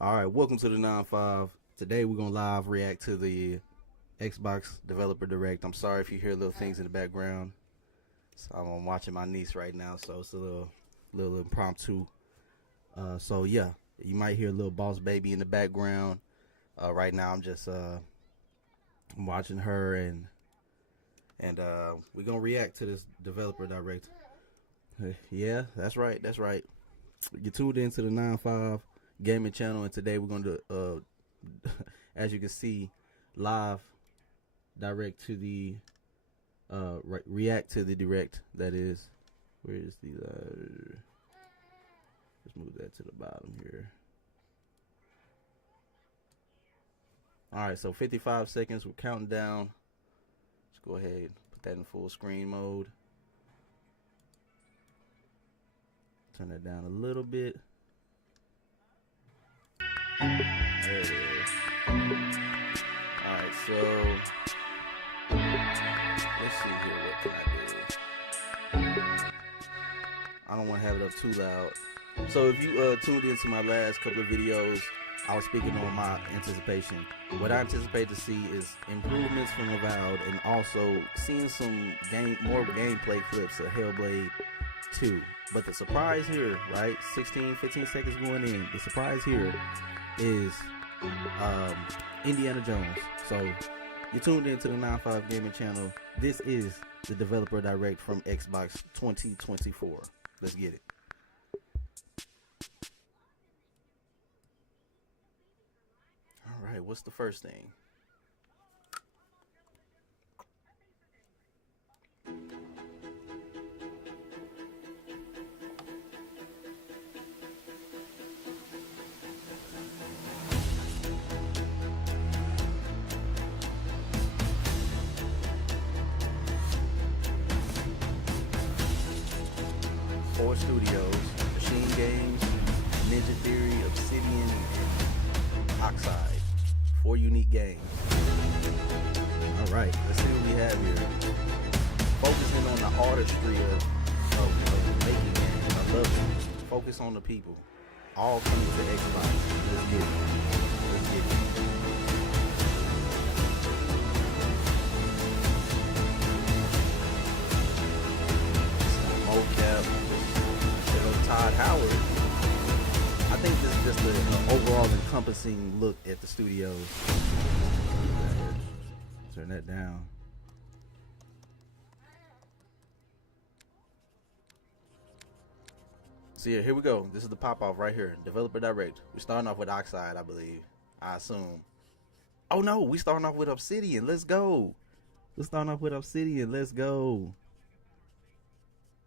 All right, welcome to the 9-5. Today we're gonna live react to the Xbox Developer Direct. I'm sorry if you hear little things in the background. So I'm watching my niece right now, so it's a little impromptu. So yeah, you might hear a little boss baby in the background. Right now I'm just I'm watching her and we're gonna react to this Developer Direct. Yeah, that's right, that's right. You tuned into the 9-5 gaming channel, and today we're gonna do as you can see, live direct to the react to the direct. That is, where is the let's move that to the bottom here. All right, so 55 seconds. We're counting down. Let's go ahead, put that in full screen mode. Turn that down a little bit. There it is. All right, so let's see here. What can I do? I don't want to have it up too loud. So if you tuned into my last couple of videos, I was speaking on my anticipation. What I anticipate to see is improvements from Avowed, and also seeing some more gameplay clips of Hellblade 2. But the surprise here, right? 15 seconds going in. The surprise here is Indiana Jones. So you're tuned into the 9-5 Gaming channel. This is the Developer Direct from Xbox 2024. Let's get it. All right, what's the first thing? Four studios: Machine Games, Ninja Theory, Obsidian, and Oxide. Four unique games. All right, let's see what we have here. Focusing on the artistry of making games. I love it. Focus on the people. All coming to Xbox. Let's get it. Let's get it. Mocap. Todd Howard. I think this is just an overall encompassing look at the studios. Turn that down. So yeah, here we go. This is the pop off right here. Developer Direct. We're starting off with Oxide, I believe. I assume. Oh no, we starting off with Obsidian. Let's go. We're starting off with Obsidian. Let's go.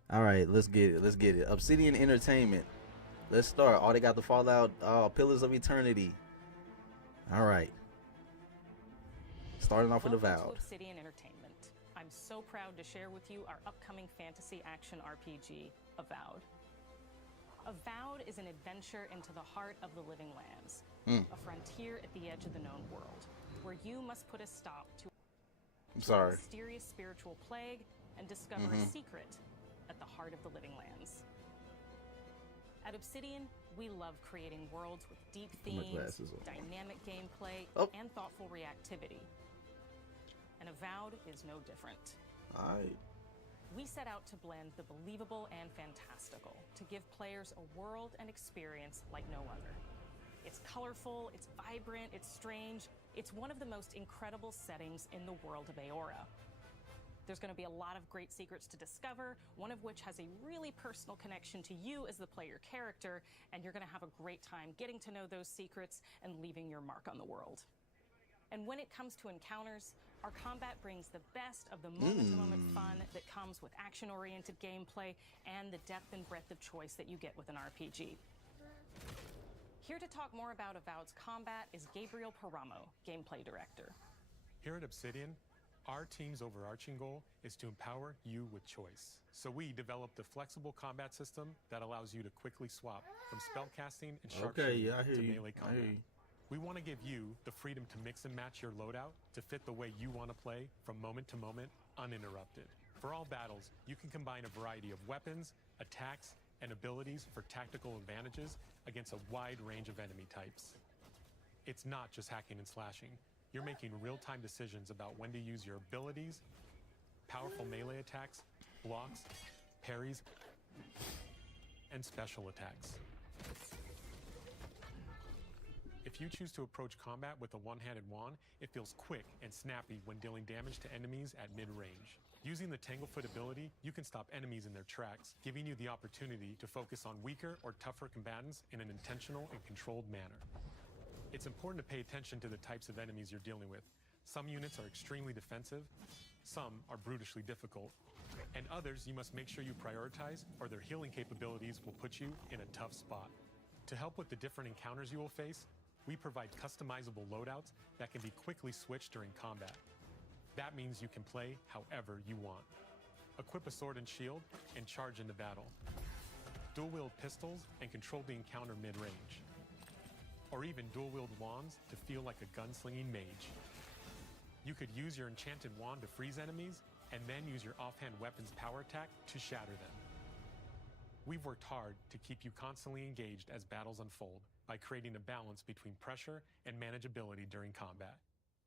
All right, let's get it. Let's get it. Obsidian Entertainment. Let's start. Oh, they got the Fallout Pillars of Eternity. All right. Starting off with Avowed. Obsidian Entertainment. I'm so proud to share with you our upcoming fantasy action RPG, Avowed. Avowed is an adventure into the heart of the Living Lands, a frontier at the edge of the known world, where you must put a stop to a mysterious spiritual plague and discover a secret at the heart of the Living Lands. At Obsidian, we love creating worlds with deep themes, dynamic gameplay, and thoughtful reactivity. And Avowed is no different. We set out to blend the believable and fantastical to give players a world and experience like no other. It's colorful, it's vibrant, it's strange. It's one of the most incredible settings in the world of Eora. There's going to be a lot of great secrets to discover, one of which has a really personal connection to you as the player character, and you're going to have a great time getting to know those secrets and leaving your mark on the world. And when it comes to encounters, our combat brings the best of the moment-to-moment fun that comes with action-oriented gameplay and the depth and breadth of choice that you get with an RPG. Here to talk more about Avowed's combat is Gabriel Paramo, Gameplay Director. Here at Obsidian, our team's overarching goal is to empower you with choice. So we developed a flexible combat system that allows you to quickly swap from spellcasting and sharpshooting to melee combat. We want to give you the freedom to mix and match your loadout to fit the way you want to play from moment to moment, uninterrupted. For all battles, you can combine a variety of weapons, attacks, and abilities for tactical advantages, against a wide range of enemy types. It's not just hacking and slashing. You're making real-time decisions about when to use your abilities, powerful melee attacks, blocks, parries, and special attacks. If you choose to approach combat with a one-handed wand, it feels quick and snappy when dealing damage to enemies at mid-range. Using the Tanglefoot ability, you can stop enemies in their tracks, giving you the opportunity to focus on weaker or tougher combatants in an intentional and controlled manner. It's important to pay attention to the types of enemies you're dealing with. Some units are extremely defensive, some are brutishly difficult, and others you must make sure you prioritize or their healing capabilities will put you in a tough spot. To help with the different encounters you will face, we provide customizable loadouts that can be quickly switched during combat. That means you can play however you want. Equip a sword and shield and charge into battle. Dual-wield pistols and control the encounter mid-range. Or even dual-wield wands to feel like a gunslinging mage. You could use your enchanted wand to freeze enemies and then use your offhand weapon's power attack to shatter them. We've worked hard to keep you constantly engaged as battles unfold by creating a balance between pressure and manageability during combat.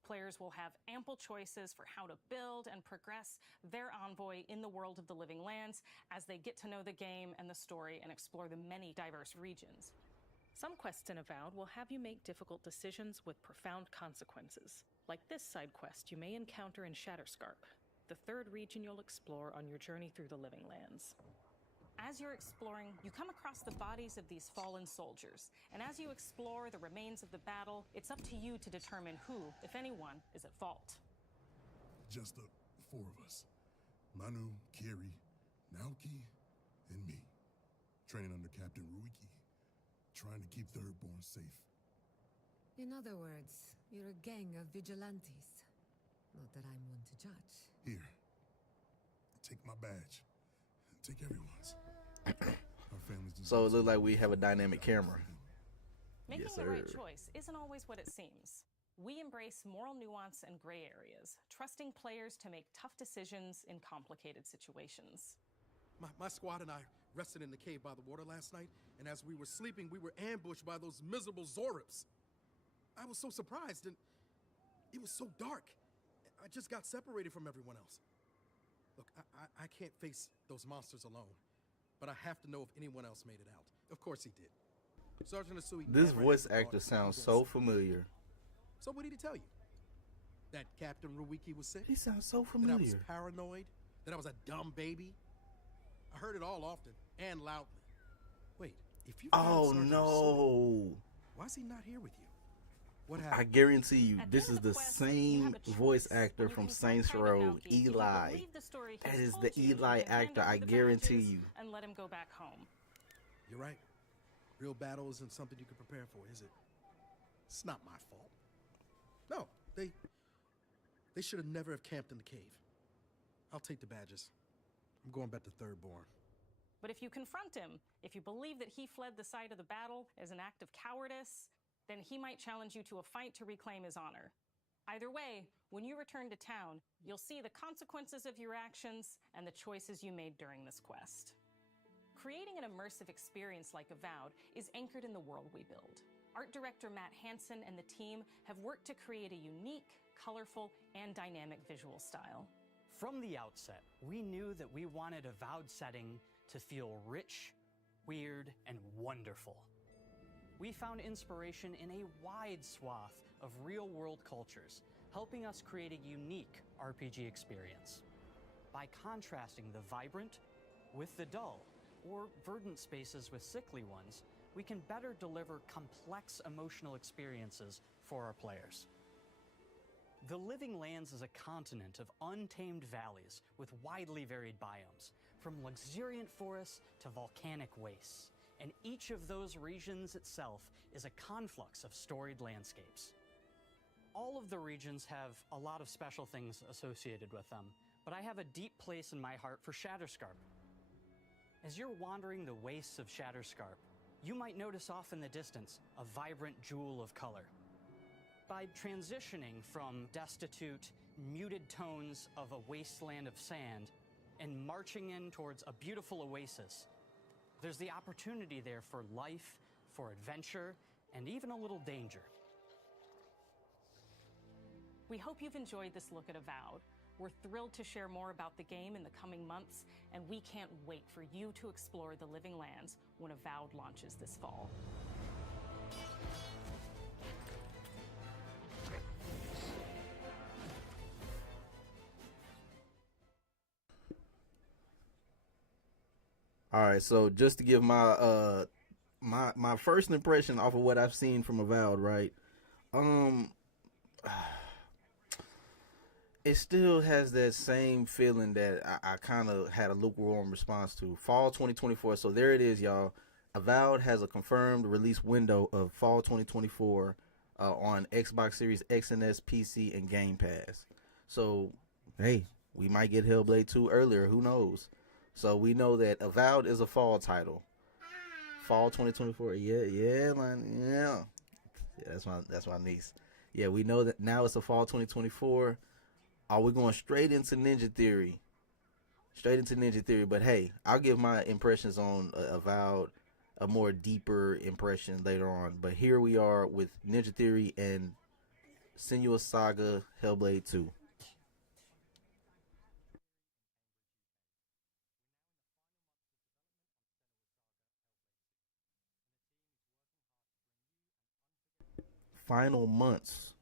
Players will have ample choices for how to build and progress their envoy in the world of the Living Lands as they get to know the game and the story and explore the many diverse regions. Some quests in Avowed will have you make difficult decisions with profound consequences, like this side quest you may encounter in Shatterscarp, the third region you'll explore on your journey through the Living Lands. As you're exploring, you come across the bodies of these fallen soldiers, and as you explore the remains of the battle, it's up to you to determine who, if anyone, is at fault. Just the four of us. Manu, Kiri, Naoki, and me. Training under Captain Ruiki. Trying to keep Thirdborn safe. In other words, you're a gang of vigilantes. Not that I'm one to judge. Here. Take my badge. Take everyone's. Our families deserve So it looks like we have a dynamic camera. Making Yes, the right sir. choice isn't always what it seems. We embrace moral nuance and gray areas, trusting players to make tough decisions in complicated situations. My squad and I rested in the cave by the water last night, and as we were sleeping, we were ambushed by those miserable Zorips. I was so surprised, and it was so dark. I just got separated from everyone else. Look, I can't face those monsters alone, but I have to know if anyone else made it out. Of course he did. Sergeant Asui. This never voice ever thought actor he sounds was so sick. familiar. So what did he tell you? That Captain Ruiki was sick? He sounds so That I was familiar. paranoid? That I was a dumb baby? I heard it all often and loudly. Wait, if you found Oh Sergeant Asui, no. why is he not here with you? What I happened? guarantee you, At this end is of the quest, you same have a voice choice. actor When you from confront Saints Private Row, Naoki, if you Eli. believe the story That he's is told the you, Eli you can hand actor, over I the guarantee badges you. and let him go back home. You're right. Real battle isn't something you can prepare for, is it? It's not my fault. No, they should have never have camped in the cave. I'll take the badges. I'm going back to Thirdborn. But if you confront him, if you believe that he fled the site of the battle as an act of cowardice, then he might challenge you to a fight to reclaim his honor. Either way, when you return to town, you'll see the consequences of your actions and the choices you made during this quest. Creating an immersive experience like Avowed is anchored in the world we build. Art director Matt Hansen and the team have worked to create a unique, colorful, and dynamic visual style. From the outset, we knew that we wanted Avowed setting to feel rich, weird, and wonderful. We found inspiration in a wide swath of real-world cultures, helping us create a unique RPG experience. By contrasting the vibrant with the dull, or verdant spaces with sickly ones, we can better deliver complex emotional experiences for our players. The Living Lands is a continent of untamed valleys with widely varied biomes, from luxuriant forests to volcanic wastes, and each of those regions itself is a conflux of storied landscapes. All of the regions have a lot of special things associated with them, but I have a deep place in my heart for Shatterscarp. As you're wandering the wastes of Shatterscarp, you might notice off in the distance a vibrant jewel of color. By transitioning from destitute, muted tones of a wasteland of sand and marching in towards a beautiful oasis, there's the opportunity there for life, for adventure, and even a little danger. We hope you've enjoyed this look at Avowed. We're thrilled to share more about the game in the coming months, and we can't wait for you to explore the Living Lands when Avowed launches this fall. All right, so just to give my my first impression off of what I've seen from Avowed, right? It still has that same feeling that I kind of had a lukewarm response to. Fall 2024. So there it is, y'all. Avowed has a confirmed release window of fall 2024 on Xbox Series X and S, PC, and Game Pass. So, hey, we might get Hellblade 2 earlier. Who knows? So we know that Avowed is a fall title. Fall 2024. Yeah. That's my niece. Yeah, we know that now it's a fall 2024. Are we going straight into Ninja Theory? But hey, I'll give my impressions on Avowed, a more deeper impression later on. But here we are with Ninja Theory and Senua's Saga Hellblade 2. Final months.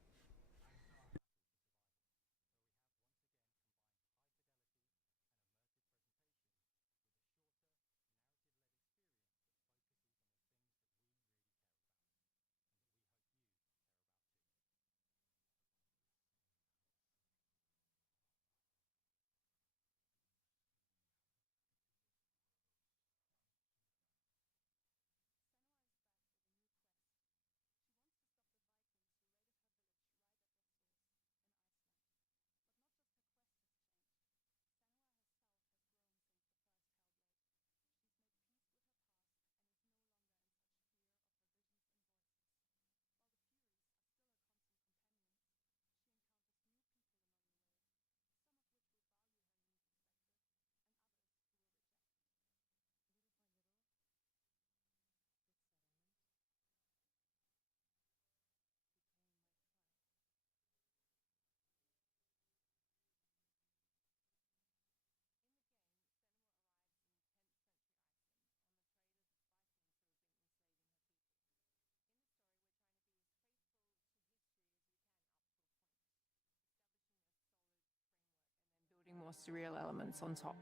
More surreal elements on top.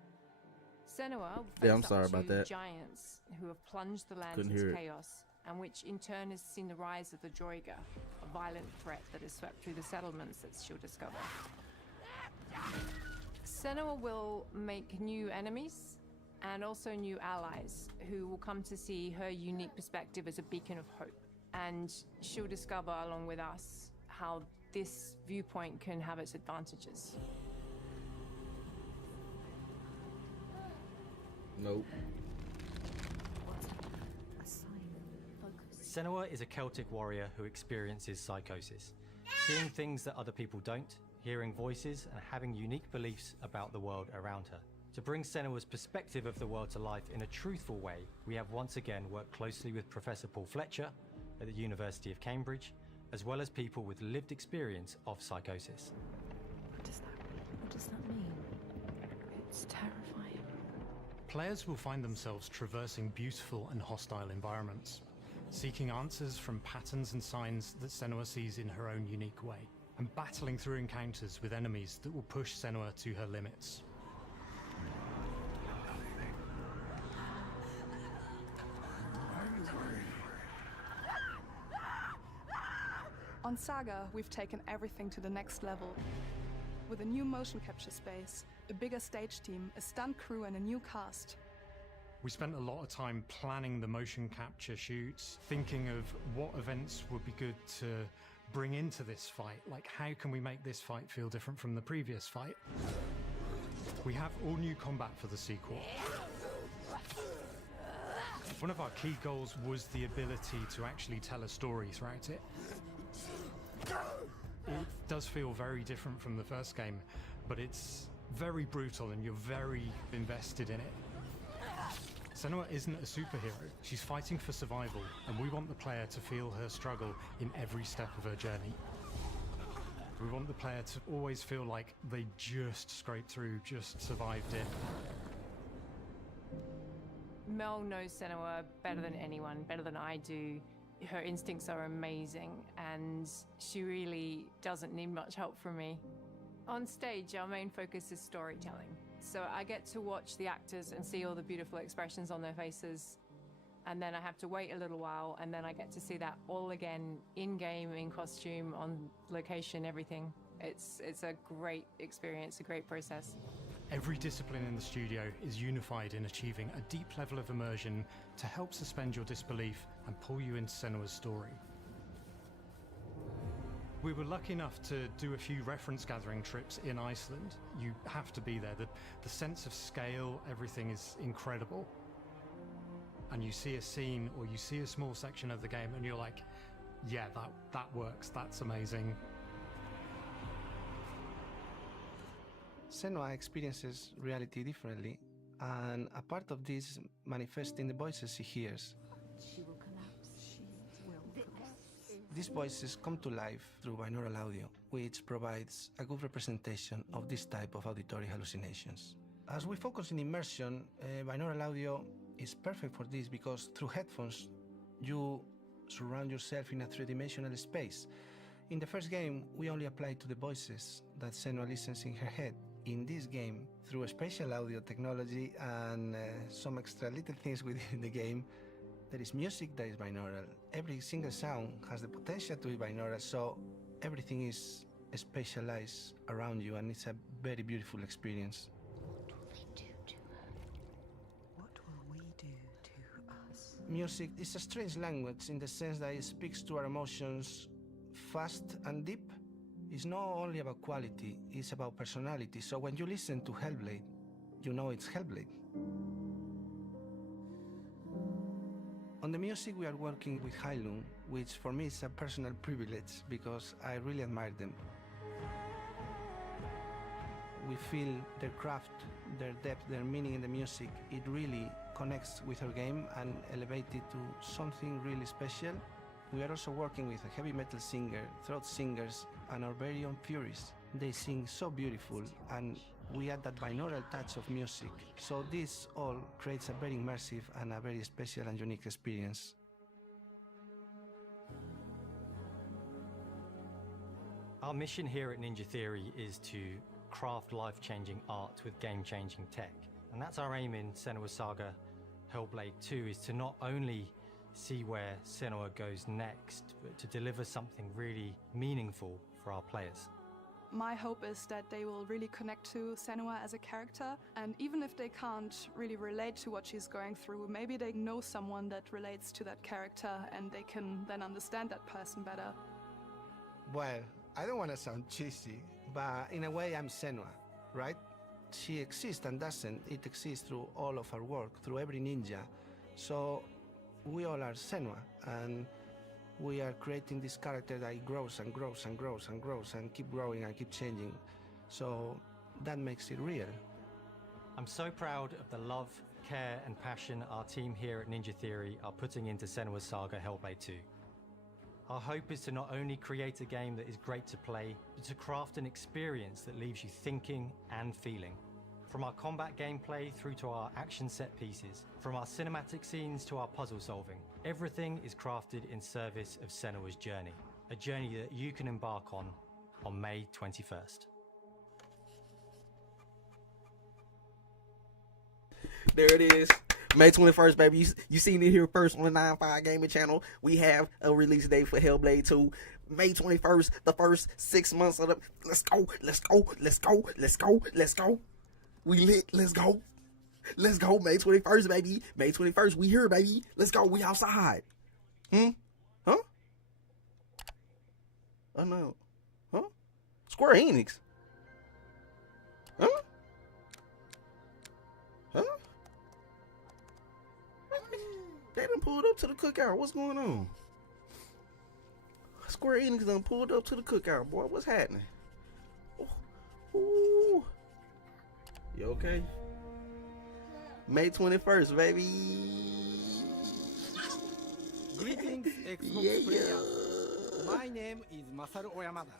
Senua Yeah, I'm faced sorry up about to that. giants who have plunged the land Couldn't into hear it. chaos, and which in turn has seen the rise of the Droiga, a violent threat that has swept through the settlements that she'll discover. Senua will make new enemies and also new allies who will come to see her unique perspective as a beacon of hope. And she'll discover, along with us, how this viewpoint can have its advantages. Nope. Senua is a Celtic warrior who experiences psychosis, seeing things that other people don't, hearing voices, and having unique beliefs about the world around her. To bring Senua's perspective of the world to life in a truthful way, we have once again worked closely with Professor Paul Fletcher at the University of Cambridge, as well as people with lived experience of psychosis. What does that mean? It's terrifying. Players will find themselves traversing beautiful and hostile environments, seeking answers from patterns and signs that Senua sees in her own unique way, and battling through encounters with enemies that will push Senua to her limits. On Saga, we've taken everything to the next level. With a new motion capture space, a bigger stage team, a stunt crew, and a new cast. We spent a lot of time planning the motion capture shoots, thinking of what events would be good to bring into this fight. Like, how can we make this fight feel different from the previous fight? We have all new combat for the sequel. One of our key goals was the ability to actually tell a story throughout it. It does feel very different from the first game, but it's very brutal and you're very invested in it. Senua isn't a superhero. She's fighting for survival, and we want the player to feel her struggle in every step of her journey. We want the player to always feel like they just scraped through, just survived it. Mel knows Senua better than anyone, better than I do. Her instincts are amazing, and she really doesn't need much help from me. On stage, our main focus is storytelling. So I get to watch the actors and see all the beautiful expressions on their faces. And then I have to wait a little while, and then I get to see that all again, in-game, in costume, on location, everything. It's a great experience, a great process. Every discipline in the studio is unified in achieving a deep level of immersion to help suspend your disbelief and pull you into Senua's story. We were lucky enough to do a few reference gathering trips in Iceland. You have to be there. The sense of scale, everything is incredible. And you see a scene or you see a small section of the game and you're like, yeah, that works, that's amazing. Senua experiences reality differently, and a part of this manifests in the voices she hears. She will collapse. She will collapse. These voices come to life through binaural audio, which provides a good representation of this type of auditory hallucinations. As we focus in immersion, binaural audio is perfect for this because through headphones, you surround yourself in a three-dimensional space. In the first game, we only applied to the voices that Senua listens in her head. In this game, through a spatial audio technology and some extra little things within the game, there is music that is binaural. Every single sound has the potential to be binaural, so everything is spatialized around you, and it's a very beautiful experience. What will we do to us? Music is a strange language in the sense that it speaks to our emotions fast and deep. It's not only about quality, it's about personality. So when you listen to Hellblade, you know it's Hellblade. On the music, we are working with Heilung, which for me is a personal privilege because I really admire them. We feel their craft, their depth, their meaning in the music. It really connects with our game and elevates it to something really special. We are also working with a heavy metal singer, throat singers, and our very own Furies. They sing so beautiful, and we add that binaural touch of music. So this all creates a very immersive and a very special and unique experience. Our mission here at Ninja Theory is to craft life-changing art with game-changing tech. And that's our aim in Senua's Saga Hellblade 2, is to not only see where Senua goes next, but to deliver something really meaningful for our players. My hope is that they will really connect to Senua as a character, and even if they can't really relate to what she's going through, maybe they know someone that relates to that character and they can then understand that person better. Well, I don't want to sound cheesy, but in a way I'm Senua, right? She exists and doesn't. It exists through all of our work, through every ninja. So we all are Senua, and we are creating this character that grows and grows and grows and grows and keep growing and keep changing. So that makes it real. I'm so proud of the love, care and passion our team here at Ninja Theory are putting into Senua's Saga Hellblade 2. Our hope is to not only create a game that is great to play, but to craft an experience that leaves you thinking and feeling. From our combat gameplay through to our action set pieces, from our cinematic scenes to our puzzle solving, everything is crafted in service of Senua's journey, a journey that you can embark on May 21st. There it is. May 21st, baby. You seen it here first on the 9-5 Gaming channel. We have a release date for Hellblade 2. May 21st, the first 6 months of the... Let's go, let's go, let's go, let's go, let's go. We lit, let's go. Let's go, May 21st, baby. May 21st, we here, baby. Let's go, we outside. Huh? Oh, no. Huh? Square Enix. Huh? Huh? They done pulled up to the cookout. What's going on? Square Enix done pulled up to the cookout, boy. What's happening? Ooh. You okay? May 21st, baby. Greetings, Xbox Yeah. players. My name is Masaru Oyamada,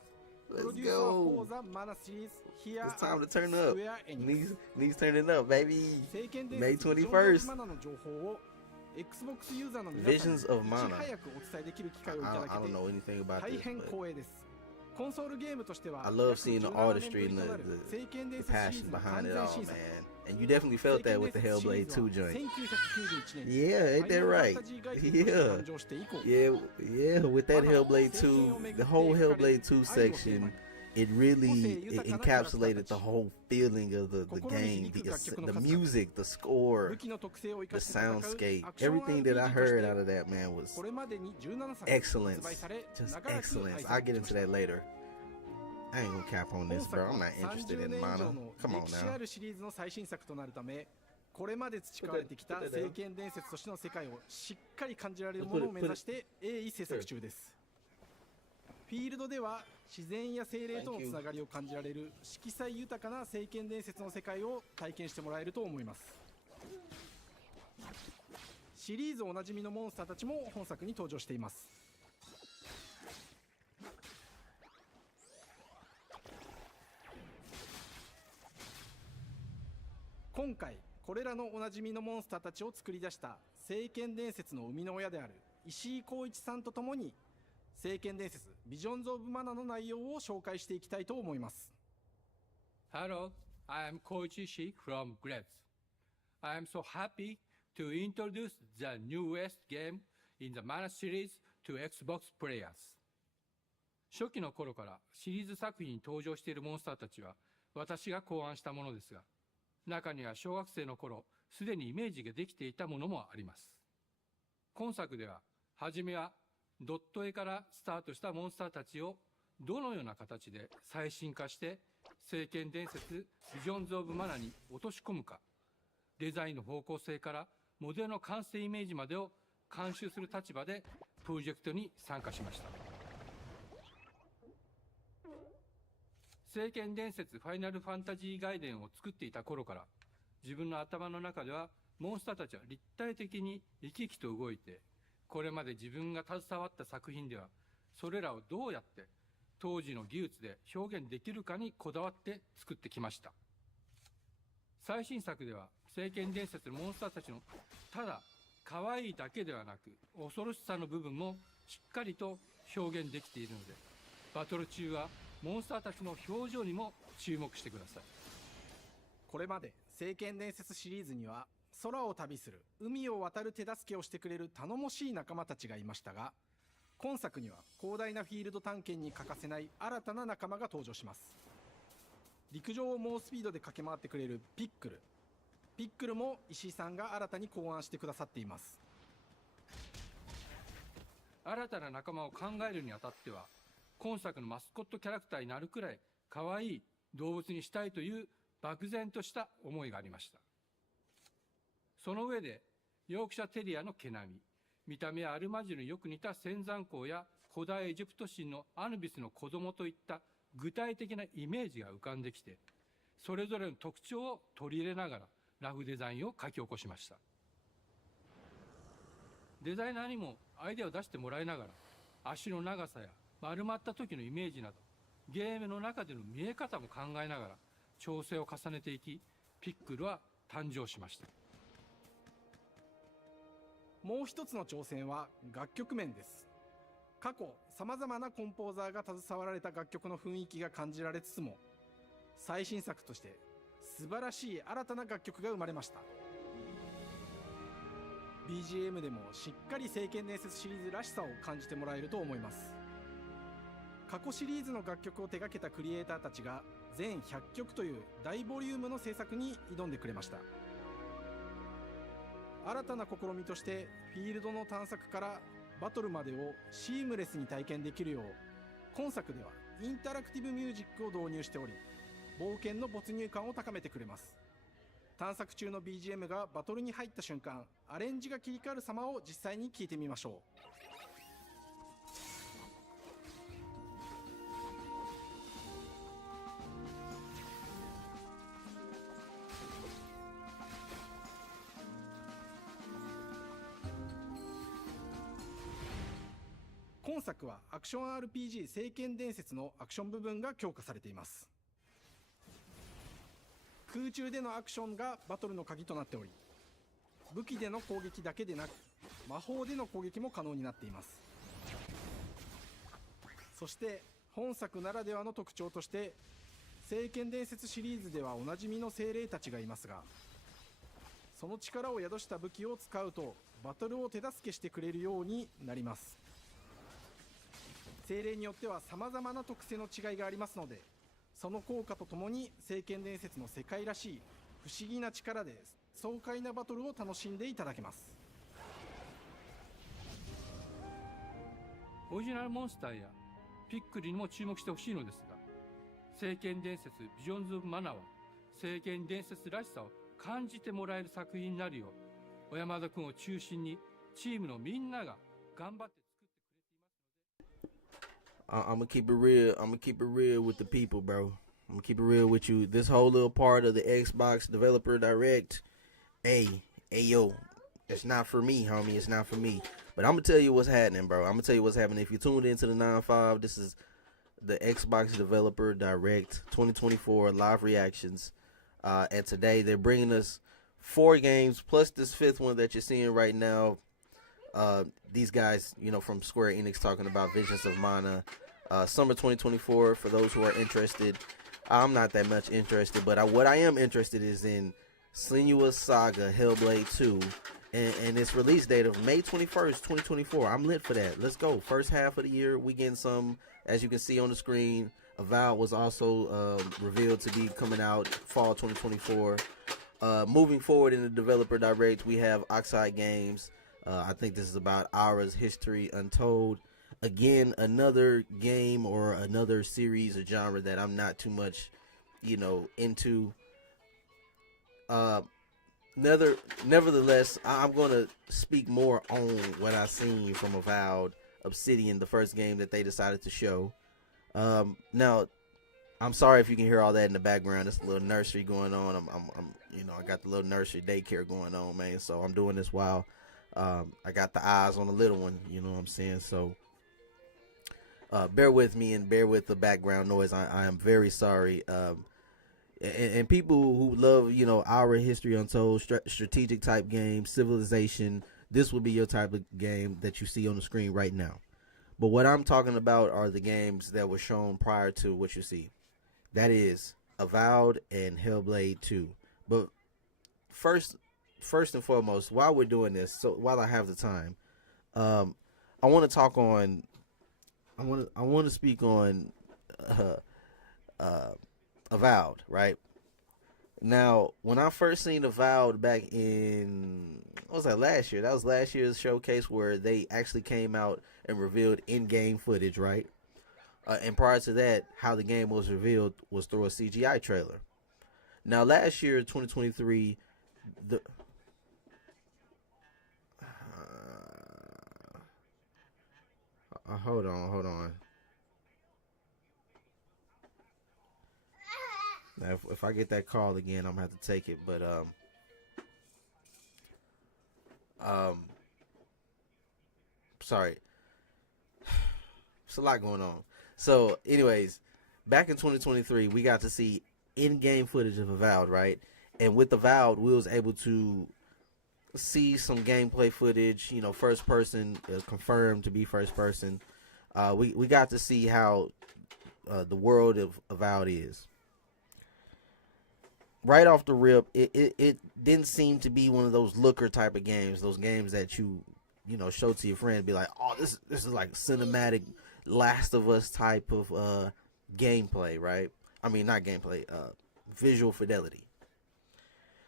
Let's producer go. for the Mana series here It's time to at turn up. Square Enix. Knees turning up, baby. 聖剣伝 May 説 21st. マナの情報を Xbox ユーザーの皆さんに Visions of いち Mana. 早くお伝えできる機会をい I ただ don't け know anything て about 大 this, 変 but 光栄です。コンソールゲームとしては I love 約 seeing the 17 artistry 年ぶ and りとなる the 聖剣伝説シリー passion ズの behind 完 it 全 all, 新作 man. And you definitely felt that with the Hellblade 2 joint. 1991年 Yeah, ain't that right? Yeah. Yeah, with that Hellblade 2, the whole Hellblade 2 section, it really encapsulated the whole feeling of the game, the music, the score, the soundscape. Everything that I heard out of that, man, was excellence. Just excellence. I'll get into that later. I ain't gonna cap on this, bro. I'm not interested in Mana. Come on 歴史 now. あるシリーズの最新作となるため、これまで培われてきた聖剣伝説としての世界をしっかり感じられるものを目指して鋭意制作中です。フィールドでは自然や精霊とのつながりを感じられる色彩豊かな聖剣伝説の世界を体験してもらえると思います。シリーズおなじみのモンスターたちも本作に登場しています。今回これらのおなじみのモンスターたちを作り出した聖剣伝説の生みの親である石井浩一さんとともに聖剣伝説ビジョンズ・オブ・マナの内容を紹介していきたいと思います。 Hello, I am Koichi Ishii from Gretz. I am so happy to introduce the newest game in the Mana series to Xbox players. 初期の頃からシリーズ作品に登場しているモンスターたちは私が考案したものですが、中には小学生の頃すでにイメージができていたものもあります。今作では初めはドット絵からスタートしたモンスターたちをどのような形で最新化して聖剣伝説ビジョンズ・オブ・マナに落とし込むか、デザインの方向性からモデルの完成イメージまでを監修する立場でプロジェクトに参加しました。聖剣伝説ファイナルファンタジー外伝を作っていた頃から自分の頭の中ではモンスターたちは立体的に生き生きと動いて、これまで自分が携わった作品ではそれらをどうやって当時の技術で表現できるかにこだわって作ってきました。最新作では聖剣伝説のモンスターたちのただ可愛いだけではなく恐ろしさの部分もしっかりと表現できているので、バトル中はモンスターたちの表情にも注目してください。これまで聖剣伝説シリーズには空を旅する海を渡る手助けをしてくれる頼もしい仲間たちがいましたが、今作には広大なフィールド探検に欠かせない新たな仲間が登場します。陸上を猛スピードで駆け回ってくれるピックル。ピックルも石井さんが新たに考案してくださっています。新たな仲間を考えるにあたっては、今作のマスコットキャラクターになるくらい可愛い動物にしたいという漠然とした思いがありました。その上でヨークシャテリアの毛並み、見た目やアルマジルによく似た仙山港や古代エジプト神のアヌビスの子供といった具体的なイメージが浮かんできて、それぞれの特徴を取り入れながらラフデザインを書き起こしました。デザイナーにもアイデアを出してもらいながら、足の長さや丸まった時のイメージなどゲームの中での見え方も考えながら調整を重ねていき、ピックルは誕生しました。もう一つの挑戦は楽曲面です。過去様々なコンポーザーが携わられた楽曲の雰囲気が感じられつつも、最新作として素晴らしい新たな楽曲が生まれました。 BGM でもしっかり聖剣伝説シリーズらしさを感じてもらえると思います。過去シリーズの楽曲を手掛けたクリエイターたちが全100曲という大ボリュームの制作に挑んでくれました。新たな試みとしてフィールドの探索からバトルまでをシームレスに体験できるよう、今作ではインタラクティブミュージックを導入しており、冒険の没入感を高めてくれます。探索中の BGM がバトルに入った瞬間、アレンジが切り替わる様を実際に聴いてみましょう。本作はアクション RPG 聖剣伝説のアクション部分が強化されています。空中でのアクションがバトルの鍵となっており、武器での攻撃だけでなく魔法での攻撃も可能になっています。そして本作ならではの特徴として、聖剣伝説シリーズではおなじみの精霊たちがいますが、その力を宿した武器を使うとバトルを手助けしてくれるようになります。精霊によっては様々な特性の違いがありますので、その効果とともに聖剣伝説の世界らしい不思議な力で爽快なバトルを楽しんでいただけます。オリジナルモンスターやピックリにも注目してほしいのですが、聖剣伝説ビジョンズ・オブ・マナは聖剣伝説らしさを感じてもらえる作品になるよう、小山田君を中心にチームのみんなが頑張ってI'm gonna keep it real. I'm gonna keep it real with the people, bro. I'm gonna keep it real with you. This whole little part of the Xbox Developer Direct, hey, yo, it's not for me, homie. It's not for me. But I'm gonna tell you what's happening, bro. I'm gonna tell you what's happening. If you tuned into the 9-5, this is the Xbox Developer Direct 2024 live reactions. And today they're bringing us 4 games plus this 5th one that you're seeing right now. These guys, you know, from Square Enix talking about Visions of Mana, summer 2024. For those who are interested, I'm not that much interested, but what I am interested is in Senua's Saga Hellblade 2 and its release date of May 21st, 2024. I'm lit for that. Let's go. First half of the year, we getting some, as you can see on the screen. Avowed was also revealed to be coming out fall 2024. Moving forward in the Developer Direct, we have Oxide Games. I think this is about Aura's History Untold. Again, another game or another series or genre that I'm not too much, you know, into. Nevertheless, I'm going to speak more on what I've seen from Avowed Obsidian, the first game that they decided to show. Now, I'm sorry if you can hear all that in the background. It's a little nursery going on. I'm you know, I got the little nursery daycare going on, man. So I'm doing this while I got the eyes on the little one, you know what I'm saying? So bear with me and bear with the background noise. I am very sorry. And people who love, you know, Aura History Untold, strategic type game, Civilization, this will be your type of game that you see on the screen right now. But what I'm talking about are the games that were shown prior to what you see. That is Avowed and Hellblade 2. But first and foremost, while we're doing this, so while I have the time, I want to talk on, I want to speak on Avowed, right? Now, when I first seen Avowed back in, what was that, last year? That was last year's showcase where they actually came out and revealed in-game footage, right? And prior to that, how the game was revealed was through a CGI trailer. Now, last year, 2023, hold on. Now, if I get that call again, I'm gonna have to take it. But sorry, there's a lot going on. So, anyways, back in 2023, we got to see in-game footage of Avowed, right? And with Avowed, we was able to see some gameplay footage. You know, first person, confirmed to be first person. We got to see how the world of Avowed is. Right off the rip, it didn't seem to be one of those looker type of games. Those games that you know, show to your friend and be like, oh, this is like cinematic Last of Us type of gameplay, right? I mean, not gameplay, visual fidelity.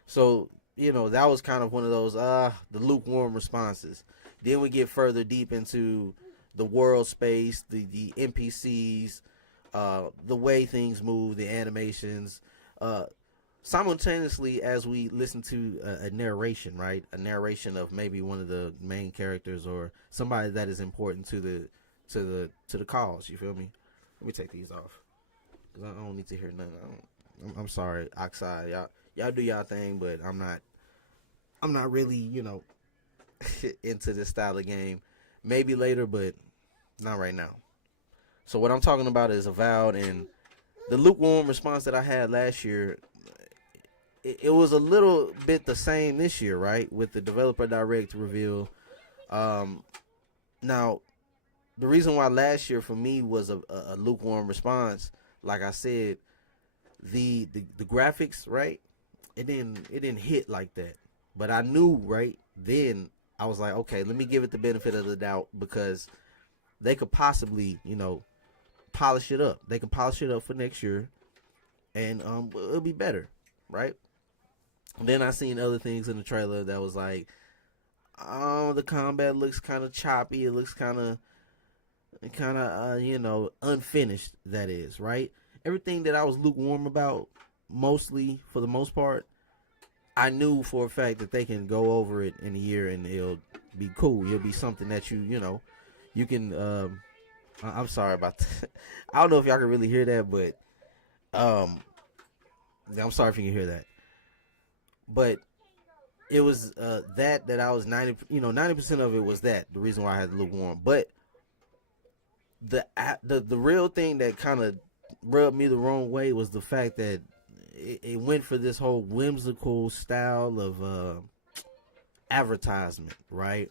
So, you know, that was kind of one of those the lukewarm responses. Then we get further deep into the world space, the NPCs, the way things move, the animations, simultaneously as we listen to a narration, right? A narration of maybe one of the main characters or somebody that is important to the cause. You feel me? Let me take these off because I don't need to hear nothing. I'm sorry, Oxide. Y'all do y'all thing, but I'm not really, you know, into this style of game. Maybe later, but Not right now. So what I'm talking about is Avowed, and the lukewarm response that I had last year, it was a little bit the same this year, right? With the developer direct reveal. Now, the reason why last year for me was a lukewarm response, like I said, the graphics, right? It didn't hit like that. But I knew right then, I was like, okay, let me give it the benefit of the doubt, because they could possibly, polish it up. They can polish it up for next year, and it'll be better, right? And then I seen other things in the trailer that was like, oh, the combat looks kind of choppy. It looks kind of unfinished. That is, right? Everything that I was lukewarm about, mostly for the most part, I knew for a fact that they can go over it in a year and it'll be cool. It'll be something that you can. I'm sorry about that. I don't know if y'all can really hear that, but I'm sorry if you can hear that. But it was that I was 90% of it was that, the reason why I had the lukewarm. But the real thing that kind of rubbed me the wrong way was the fact that it went for this whole whimsical style of advertisement, right?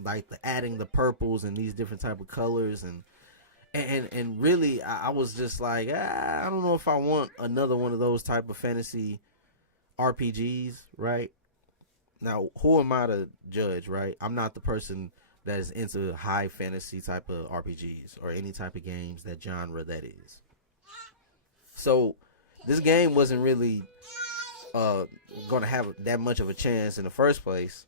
Like adding the purples and these different type of colors, and really I was just like, I don't know if I want another one of those type of fantasy RPGs, right? Now, who am I to judge, right? I'm not the person that is into high fantasy type of RPGs or any type of games, that genre that is. So this game wasn't really going to have that much of a chance in the first place.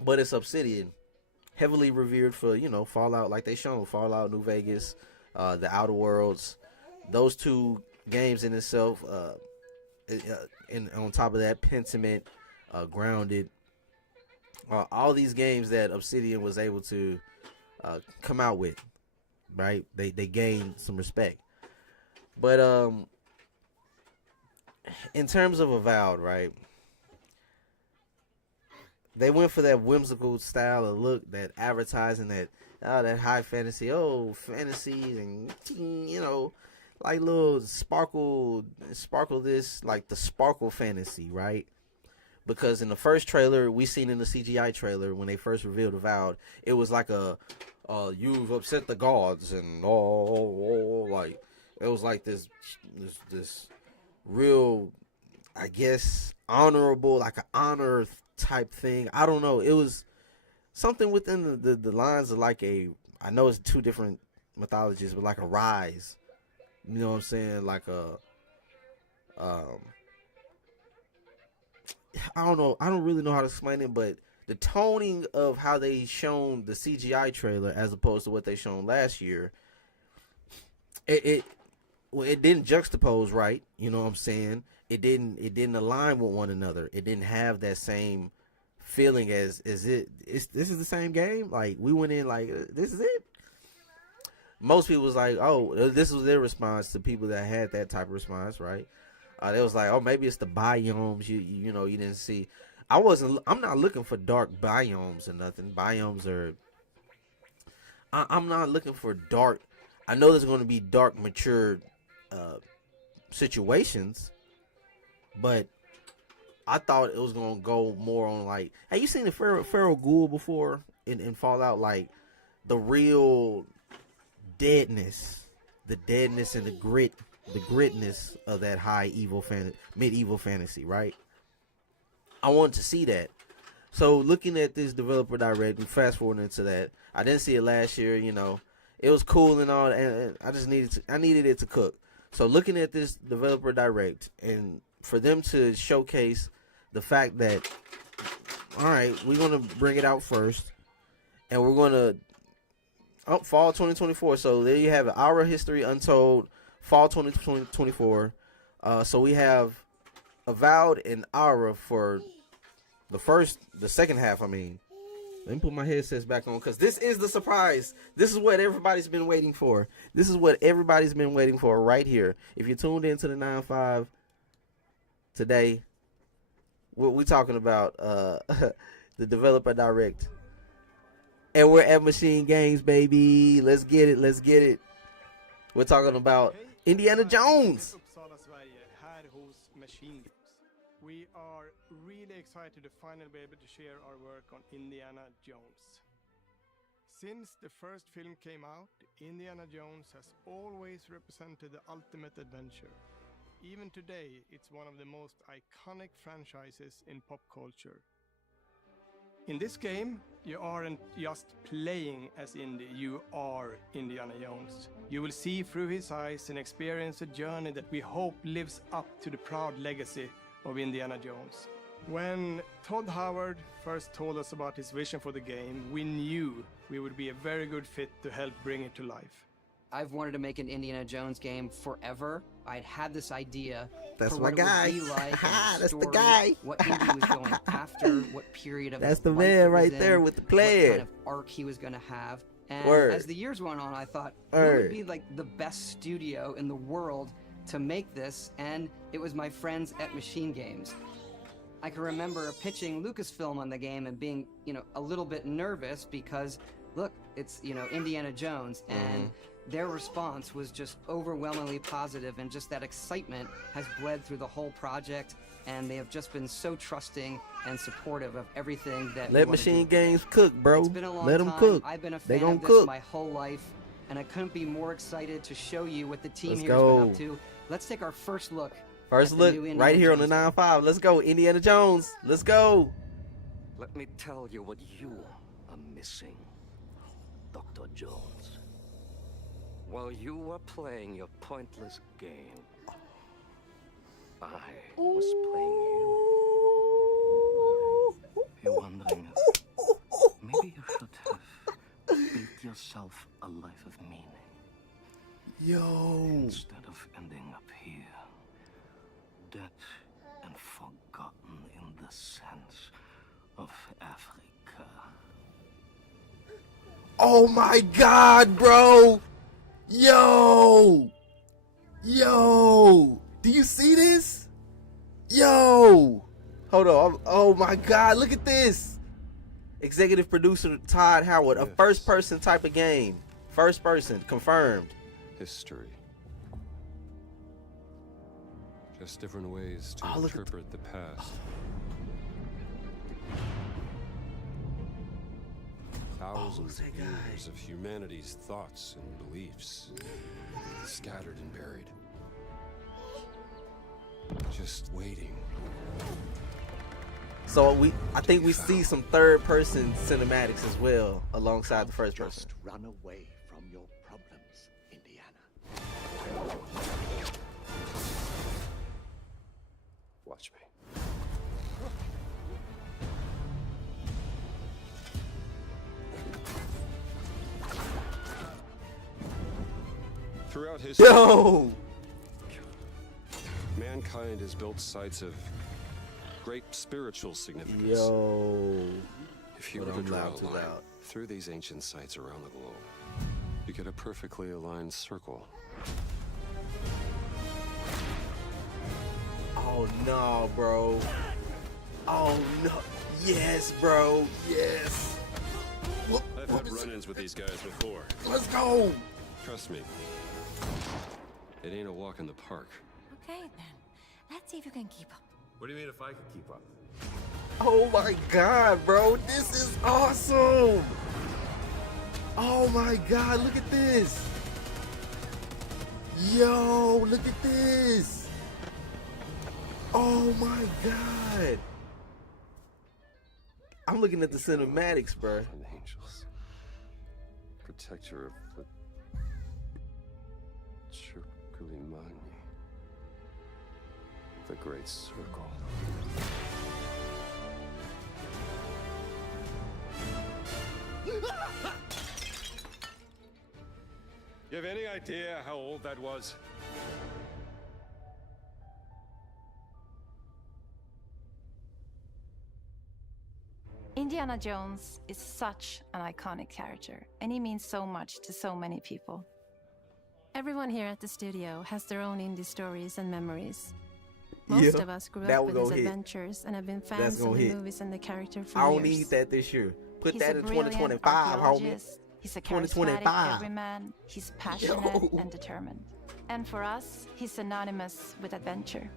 But it's Obsidian, heavily revered for, Fallout, like they shown, Fallout, New Vegas, the Outer Worlds. Those two games in itself, and on top of that, Pentiment, Grounded, all these games that Obsidian was able to come out with, right? They gained some respect. But in terms of Avowed, right? They went for that whimsical style of look, that advertising, that high fantasy, fantasies, and like little sparkle this, like the sparkle fantasy, right? Because in the first trailer, we seen in the CGI trailer when they first revealed Avowed, it was like you've upset the gods, and like it was like this real, I guess, honorable, like an honor type thing. I don't know. It was something within the lines of like I know it's two different mythologies, but like a rise. You know what I'm saying? Like I don't know. I don't really know how to explain it, but the toning of how they shown the CGI trailer as opposed to what they shown last year, it didn't juxtapose right. You know what I'm saying? It didn't align with one another. It didn't have that same feeling as this is the same game. Like we went in like, this is it. Most people was like, oh, this was their response to people that had that type of response, right? They was like, oh, maybe it's the biomes you didn't see. I'm not looking for dark biomes or nothing. Biomes are, I'm not looking for dark. I know there's going to be dark, mature situations, but I thought it was going to go more on like, have you seen the feral ghoul before in Fallout? Like the real deadness and the gritness of that high medieval fantasy, right? I wanted to see that. So looking at this developer direct, and fast forwarding into that, I didn't see it last year. It was cool and all, and I needed it to cook. So looking at this developer direct, and for them to showcase the fact that, all right, we're gonna bring it out first, and we're gonna fall 2024. So there you have it. Our History Untold, fall 2024. So we have Avowed and Aura for the second half. I mean, let me put my headsets back on, because this is the surprise. This is what everybody's been waiting for. This is what everybody's been waiting for right here. If you tuned into the 9-5 today, what we talking about, the developer direct And we're at Machine Games, baby. Let's get it. Let's get it. We're talking about Indiana Jones. Uppsala, Sverige, här hos Machine Games. We are really excited to finally be able to share our work on Indiana Jones. Since the first film came out, Indiana Jones has always represented the ultimate adventure. Even today, it's one of the most iconic franchises in pop culture. In this game, you aren't just playing as Indy, you are Indiana Jones. You will see through his eyes and experience a journey that we hope lives up to the proud legacy of Indiana Jones. When Todd Howard first told us about his vision for the game, we knew we would be a very good fit to help bring it to life. I've wanted to make an Indiana Jones game forever. I'd had this idea That's for my what guy. it would be like, and That's the story, guy. what Indy was going after, what period of That's his the life man he was right in, there with the what plan. kind of arc he was going to have. And Word. as the years went on, I thought, who Word. would be like the best studio in the world to make this? And it was my friends at Machine Games. I can remember pitching Lucasfilm on the game and being, a little bit nervous because, look, it's, Indiana Jones, and their response was just overwhelmingly positive, and just that excitement has bled through the whole project, and they have just been so trusting and supportive of everything that Let we wanna Machine do. Games cook, bro. It's been a long Let them time. cook. I've been a They fan gonna of this cook. my whole life, and I couldn't be more excited to show you what the team Let's here has go. been up to. Let's take our first look. First at the look new right Indiana here on the Jones 9.5. Let's go, Indiana Jones. Let's go. Let me tell you what you are missing, Dr. Jones. While you were playing your pointless game, I was playing you. You're wondering, maybe you should have built yourself a life of meaning. Yo. Instead of ending up here, dead and forgotten in the sense of Africa. Oh my God, bro. Yo. Do you see this? Yo. Hold on. Oh my God, look at this. Executive producer Todd Howard, a first person type of game. First person, confirmed. History. Just different ways to look at interpret the past. Thousands of years of humanity's thoughts and beliefs, scattered and buried. Just waiting. So I think we see some third person cinematics as well alongside the first person. Just run away from your problems, Indiana. Watch me. Throughout history, mankind has built sites of great spiritual significance. If you were to draw a line through these ancient sites around the globe, you get a perfectly aligned circle. Oh no, bro. Oh no. Yes, bro. Yes. I've had run-ins with these guys before. Let's go. Trust me, it ain't a walk in the park. Okay, then. Let's see if you can keep up. What do you mean if I could keep up? Oh my God, bro. This is awesome. Oh my God, look at this. Yo, look at this. Oh my God. I'm looking at the cinematics, bro. Angels. Protector of the Circulimani. The Great Circle. You have any idea how old that was? Indiana Jones is such an iconic character, and he means so much to so many people. Everyone here at the studio has their own indie stories and memories. Most of us grew up with his adventures and have been fans of the movies and the character for I years. don't need that this year. Put He's that a in brilliant 2025, homie. archaeologist. He's a charismatic 2025. everyman. He's passionate and determined. And for us, he's synonymous with adventure.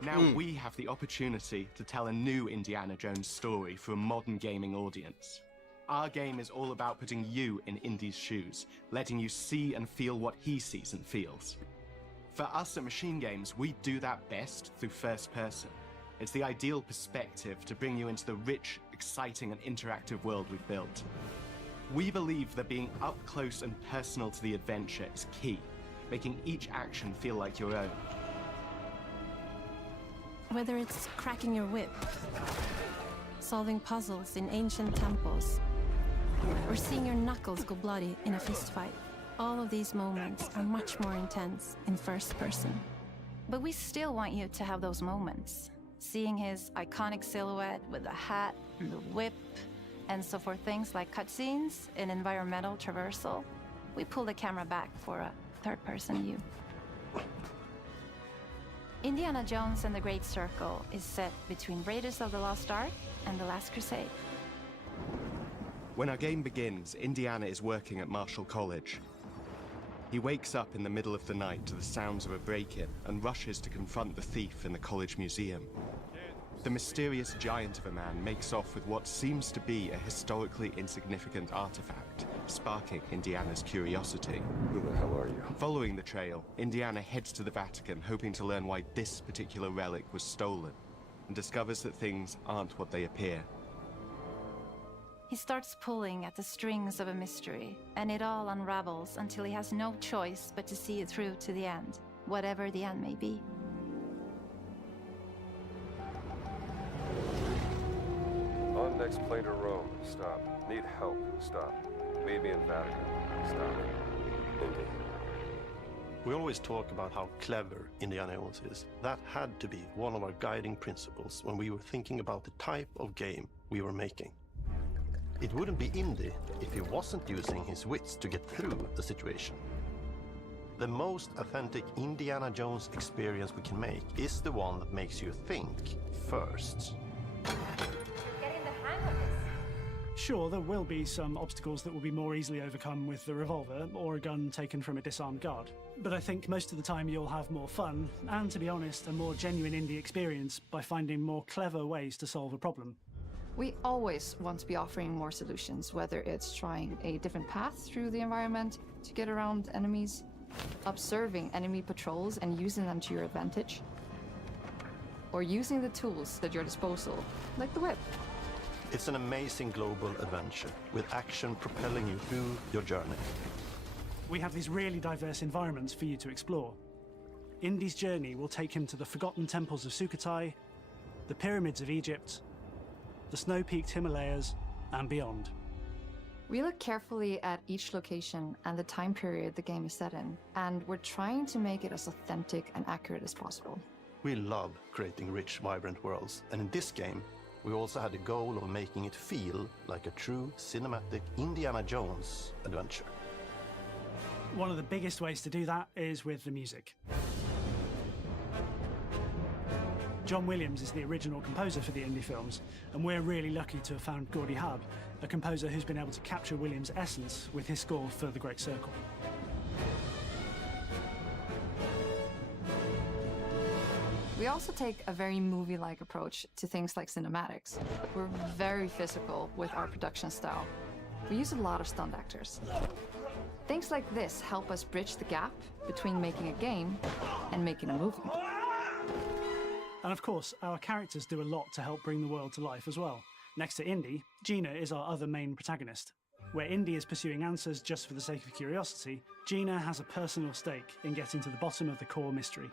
Now we have the opportunity to tell a new Indiana Jones story for a modern gaming audience. Our game is all about putting you in Indy's shoes, letting you see and feel what he sees and feels. For us at Machine Games, we do that best through first person. It's the ideal perspective to bring you into the rich, exciting, and interactive world we've built. We believe that being up close and personal to the adventure is key, making each action feel like your own. Whether it's cracking your whip, solving puzzles in ancient temples, or seeing your knuckles go bloody in a fistfight, all of these moments are much more intense in first person. But we still want you to have those moments. Seeing his iconic silhouette with the hat and the whip, and so for things like cutscenes and environmental traversal, we pull the camera back for a third-person view. Indiana Jones and the Great Circle is set between Raiders of the Lost Ark and The Last Crusade. When our game begins, Indiana is working at Marshall College. He wakes up in the middle of the night to the sounds of a break-in and rushes to confront the thief in the college museum. The mysterious giant of a man makes off with what seems to be a historically insignificant artifact, sparking Indiana's curiosity. Who the hell are you? Following the trail, Indiana heads to the Vatican, hoping to learn why this particular relic was stolen, and discovers that things aren't what they appear. He starts pulling at the strings of a mystery, and it all unravels until he has no choice but to see it through to the end, whatever the end may be. On next plane to Rome. Stop. Need help. Stop. Meet me in Vatican. Stop. Indy. We always talk about how clever Indiana Jones is. That had to be one of our guiding principles when we were thinking about the type of game we were making. It wouldn't be Indy if he wasn't using his wits to get through the situation. The most authentic Indiana Jones experience we can make is the one that makes you think first. Getting the hang of this. Sure, there will be some obstacles that will be more easily overcome with the revolver or a gun taken from a disarmed guard. But I think most of the time you'll have more fun, and to be honest, a more genuine indie experience by finding more clever ways to solve a problem. We always want to be offering more solutions, whether it's trying a different path through the environment to get around enemies, observing enemy patrols and using them to your advantage, or using the tools at your disposal, like the whip. It's an amazing global adventure, with action propelling you through your journey. We have these really diverse environments for you to explore. Indy's journey will take him to the forgotten temples of Sukhothai, the pyramids of Egypt, the snow-peaked Himalayas, and beyond. We look carefully at each location and the time period the game is set in, and we're trying to make it as authentic and accurate as possible. We love creating rich, vibrant worlds, and in this game, we also had the goal of making it feel like a true cinematic Indiana Jones adventure. One of the biggest ways to do that is with the music. John Williams is the original composer for the Indy films, and we're really lucky to have found Gordy Hub, a composer who's been able to capture Williams' essence with his score for The Great Circle. We also take a very movie-like approach to things like cinematics. We're very physical with our production style. We use a lot of stunt actors. Things like this help us bridge the gap between making a game and making a movie. And of course, our characters do a lot to help bring the world to life as well. Next to Indy, Gina is our other main protagonist. Where Indy is pursuing answers just for the sake of curiosity, Gina has a personal stake in getting to the bottom of the core mystery.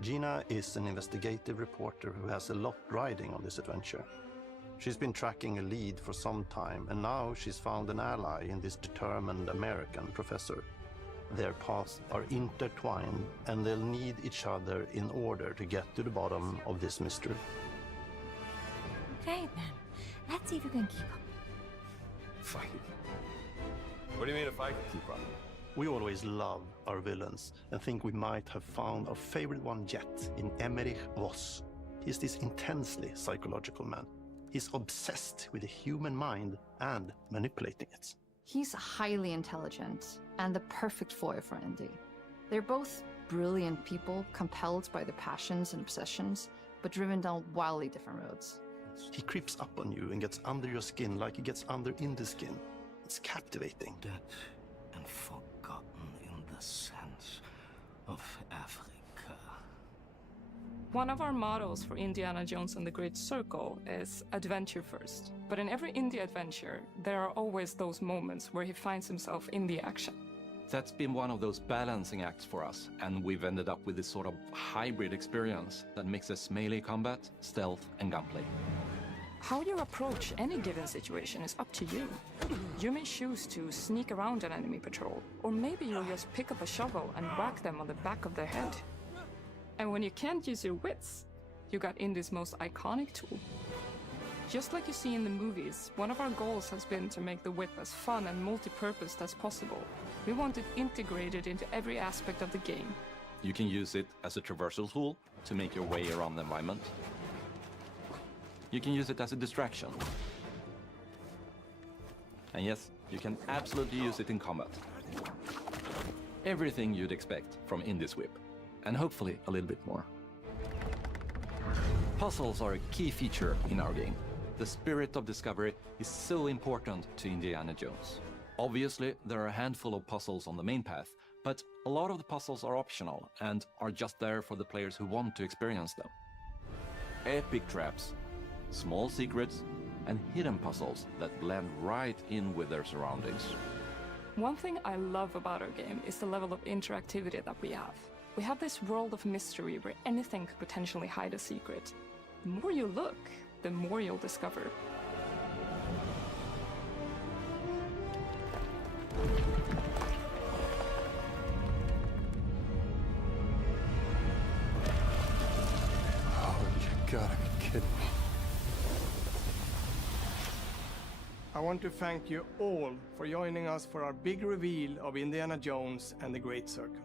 Gina is an investigative reporter who has a lot riding on this adventure. She's been tracking a lead for some time, and now she's found an ally in this determined American professor. Their paths are intertwined, and they'll need each other in order to get to the bottom of this mystery. Okay, then. Let's see if we can keep up. Fight. What do you mean if I can keep up? We always love our villains and think we might have found our favorite one yet in Emmerich Voss. He's this intensely psychological man. He's obsessed with the human mind and manipulating it. He's highly intelligent and the perfect foil for Indy. They're both brilliant people, compelled by their passions and obsessions, but driven down wildly different roads. He creeps up on you and gets under your skin like he gets under Indy's skin. It's captivating. Dead and forgotten in the sense of Africa. One of our mottos for Indiana Jones and the Great Circle is adventure first. But in every indie adventure, there are always those moments where he finds himself in the action. That's been one of those balancing acts for us, and we've ended up with this sort of hybrid experience that mixes melee combat, stealth, and gunplay. How you approach any given situation is up to you. You may choose to sneak around an enemy patrol, or maybe you'll just pick up a shovel and whack them on the back of their head. And when you can't use your wits, you got Indy's most iconic tool. Just like you see in the movies, one of our goals has been to make the whip as fun and multi-purposed as possible. We want it integrated into every aspect of the game. You can use it as a traversal tool to make your way around the environment. You can use it as a distraction. And yes, you can absolutely use it in combat. Everything you'd expect from Indy's whip, and hopefully a little bit more. Puzzles are a key feature in our game. The spirit of discovery is so important to Indiana Jones. Obviously, there are a handful of puzzles on the main path, but a lot of the puzzles are optional and are just there for the players who want to experience them. Epic traps, small secrets, and hidden puzzles that blend right in with their surroundings. One thing I love about our game is the level of interactivity that we have. We have this world of mystery where anything could potentially hide a secret. The more you look, the more you'll discover. Oh, you gotta be kidding me. I want to thank you all for joining us for our big reveal of Indiana Jones and the Great Circle.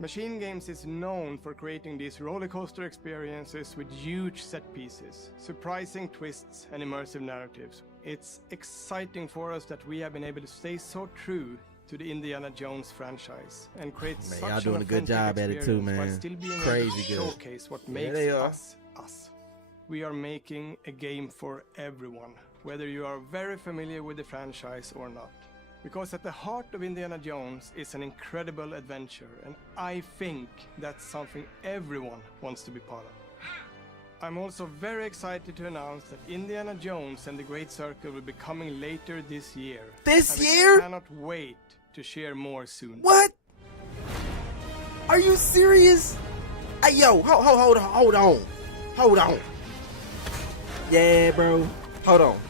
Machine Games is known for creating these rollercoaster experiences with huge set pieces, surprising twists, and immersive narratives. It's exciting for us that we have been able to stay so true to the Indiana Jones franchise and create Man, such y'all doing an a good authentic job at it too, experience man. while still being Crazy able to good. showcase what There makes they are. us us. We are making a game for everyone, whether you are very familiar with the franchise or not. Because at the heart of Indiana Jones is an incredible adventure, and I think that's something everyone wants to be part of. I'm also very excited to announce that Indiana Jones and the Great Circle will be coming later this year. This and year? I cannot wait to share more soon. What? Are you serious? Hey, yo, hold on. Yeah, bro. Hold on.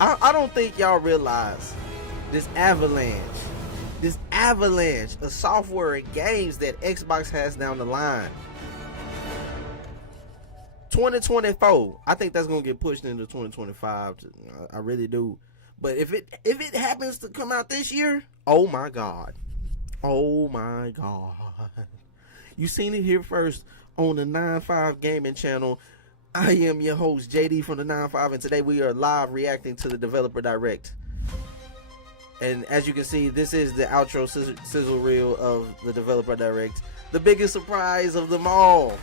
I don't think y'all realize this avalanche of software and games that Xbox has down the line. 2024, I think that's gonna get pushed into 2025. I really do. But if it happens to come out this year, oh my god, you seen it here first on the 9-5 Gaming channel. I am your host JD from the 9-5, and today we are live reacting to the Developer Direct. And as you can see, this is the outro sizzle reel of the Developer Direct. The biggest surprise of them all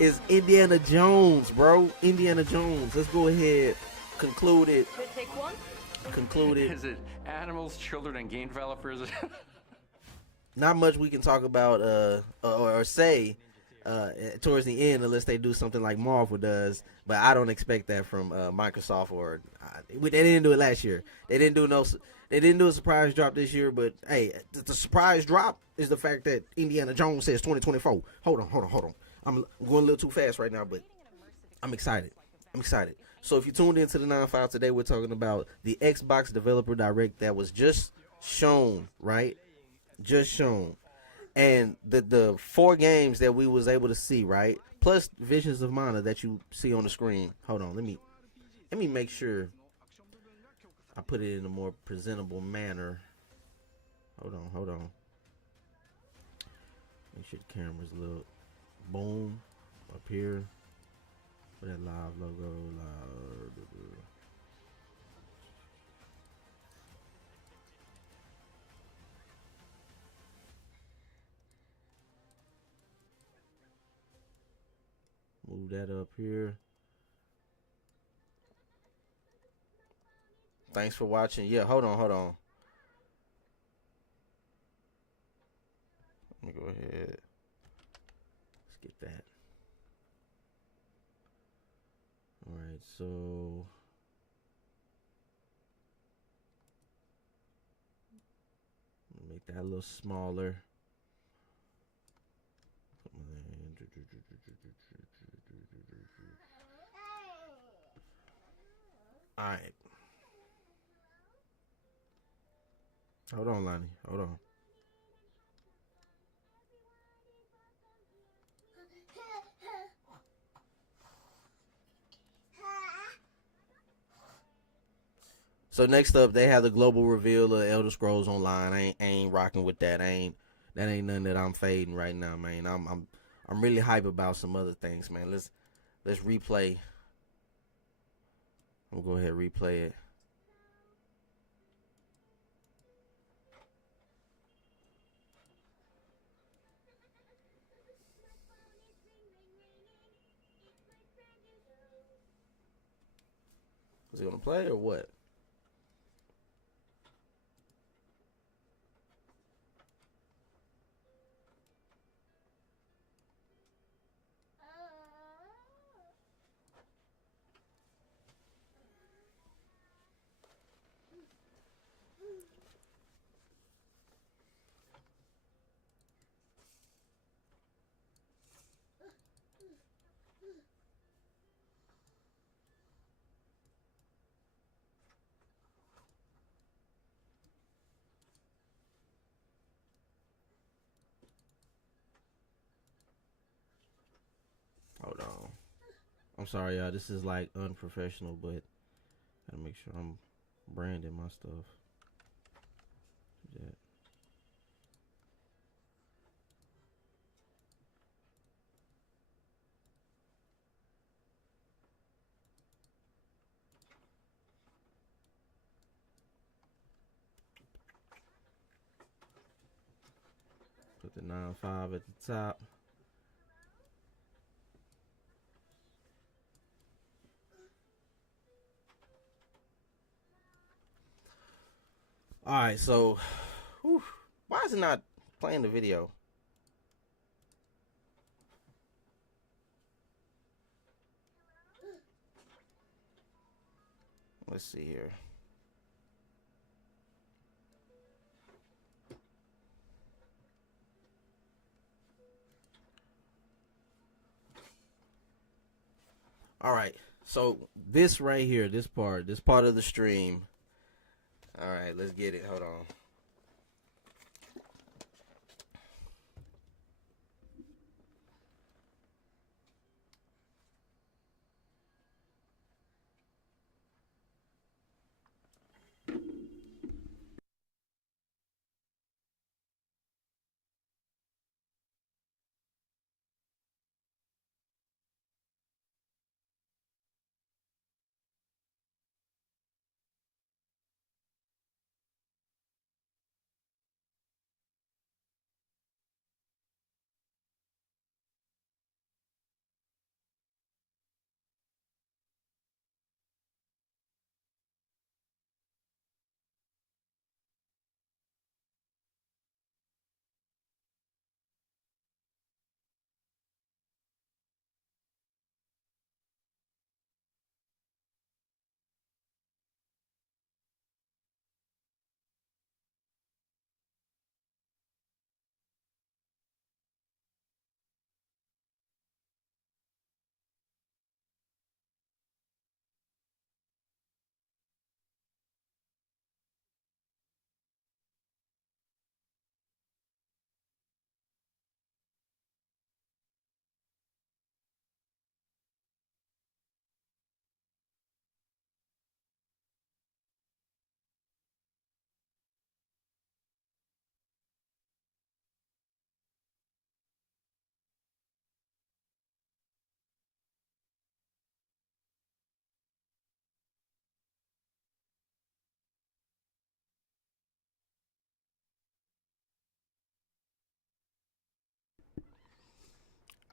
is Indiana Jones, bro. Indiana Jones. Let's go ahead. Conclude it. Take one. Conclude it. Is it animals, children, and game developers? Not much we can talk about or say towards the end unless they do something like Marvel does. But I don't expect that from Microsoft. They didn't do it last year. They didn't do a surprise drop this year. But hey, the surprise drop is the fact that Indiana Jones says 2024. Hold on. I'm going a little too fast right now, but I'm excited. So if you tuned into the 9-5 today, we're talking about the Xbox Developer Direct that was just shown, right? Just shown. And the 4 games that we was able to see, right? Plus Visions of Mana that you see on the screen. Hold on, let me make sure I put it in a more presentable manner. Hold on. Make sure the cameras look. Boom. Up here. for that live logo. Move that up here. Thanks for watching. Yeah, hold on. Let me go ahead. Let's get that. All right, so make that a little smaller. All right. Hold on, Lonnie. Hold on. So next up, they have the global reveal of Elder Scrolls Online. I ain't rocking with that. That ain't nothing that I'm fading right now, man. I'm really hype about some other things, man. Let's replay. I'm gonna go ahead and replay it. Is he gonna play or what? Hold on. I'm sorry, y'all. This is like unprofessional, but gotta make sure I'm branding my stuff. Do that. Put the 9.5 at the top. All right, so why is it not playing the video? Let's see here. All right, so this right here, this part of the stream. All right, let's get it. Hold on.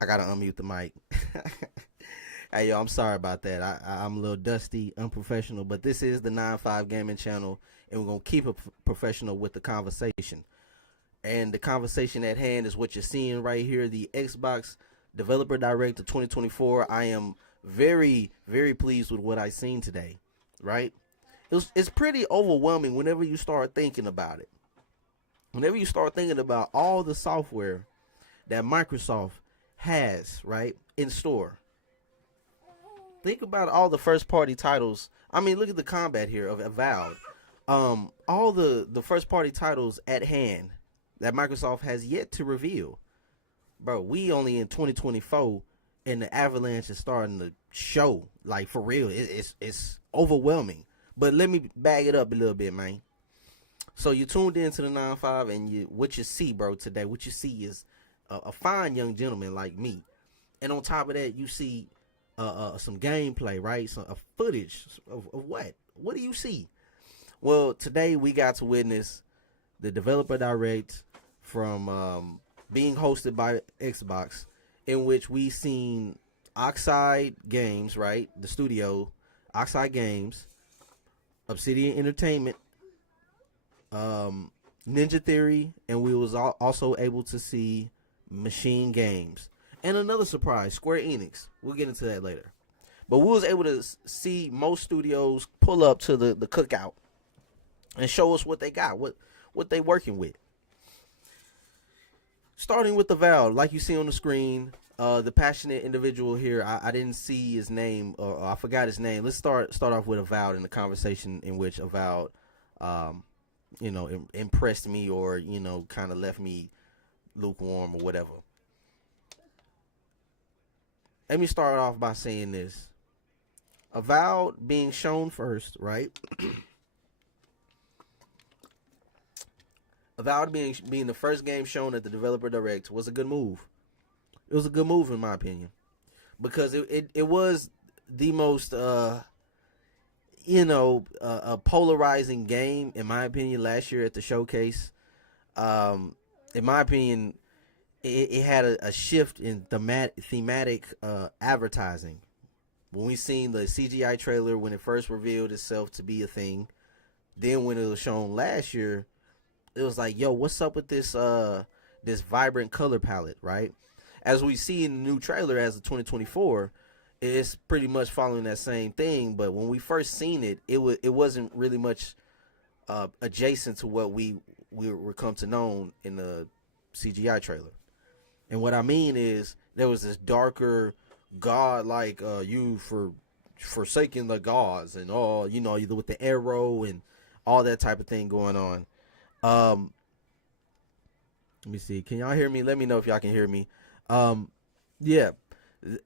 I gotta unmute the mic. Hey, yo, I'm sorry about that. I'm a little dusty, unprofessional, but this is the 9-5 Gaming Channel, and we're gonna keep it professional with the conversation. And the conversation at hand is what you're seeing right here, the Xbox Developer Direct of 2024. I am very, very pleased with what I've seen today, right? It's pretty overwhelming whenever you start thinking about it. Whenever you start thinking about all the software that Microsoft has, right, in store. Think about all the first-party titles. I mean, look at the combat here of Avowed. All the first-party titles at hand that Microsoft has yet to reveal. Bro, we only in 2024, and the avalanche is starting to show. Like, for real, it's overwhelming. But let me bag it up a little bit, man. So you tuned into the 9-5, and what you see, bro, today, what you see is a fine young gentleman like me. And on top of that, you see some gameplay, right? Some footage of what? What do you see? Well, today we got to witness the Developer Direct from being hosted by Xbox, in which we seen Oxide Games, right? The studio, Oxide Games, Obsidian Entertainment, Ninja Theory, and we was also able to see Machine Games. And another surprise, Square Enix. We'll get into that later. But we was able to see most studios pull up to the cookout and show us what they got, what they working with. Starting with Avowed, like you see on the screen, the passionate individual here, I didn't see his name, or I forgot his name. Let's start off with Avowed in the conversation in which Avowed, impressed me, or, kind of left me lukewarm or whatever. Let me start off by saying this. Avowed being shown first, right? Avowed being the first game shown at the Developer Direct was a good move. It was a good move in my opinion, because it was the most a polarizing game in my opinion last year at the showcase. In my opinion, it had a shift in thematic advertising. When we seen the CGI trailer when it first revealed itself to be a thing, then when it was shown last year, it was like, yo, what's up with this this vibrant color palette, right? As we see in the new trailer as of 2024, it's pretty much following that same thing. But when we first seen it, it wasn't really much adjacent to what we were come to know in the CGI trailer. And what I mean is there was this darker god-like you for forsaking the gods and all, either with the arrow and all that type of thing going on. Let me see. Can y'all hear me? Let me know if y'all can hear me. Yeah,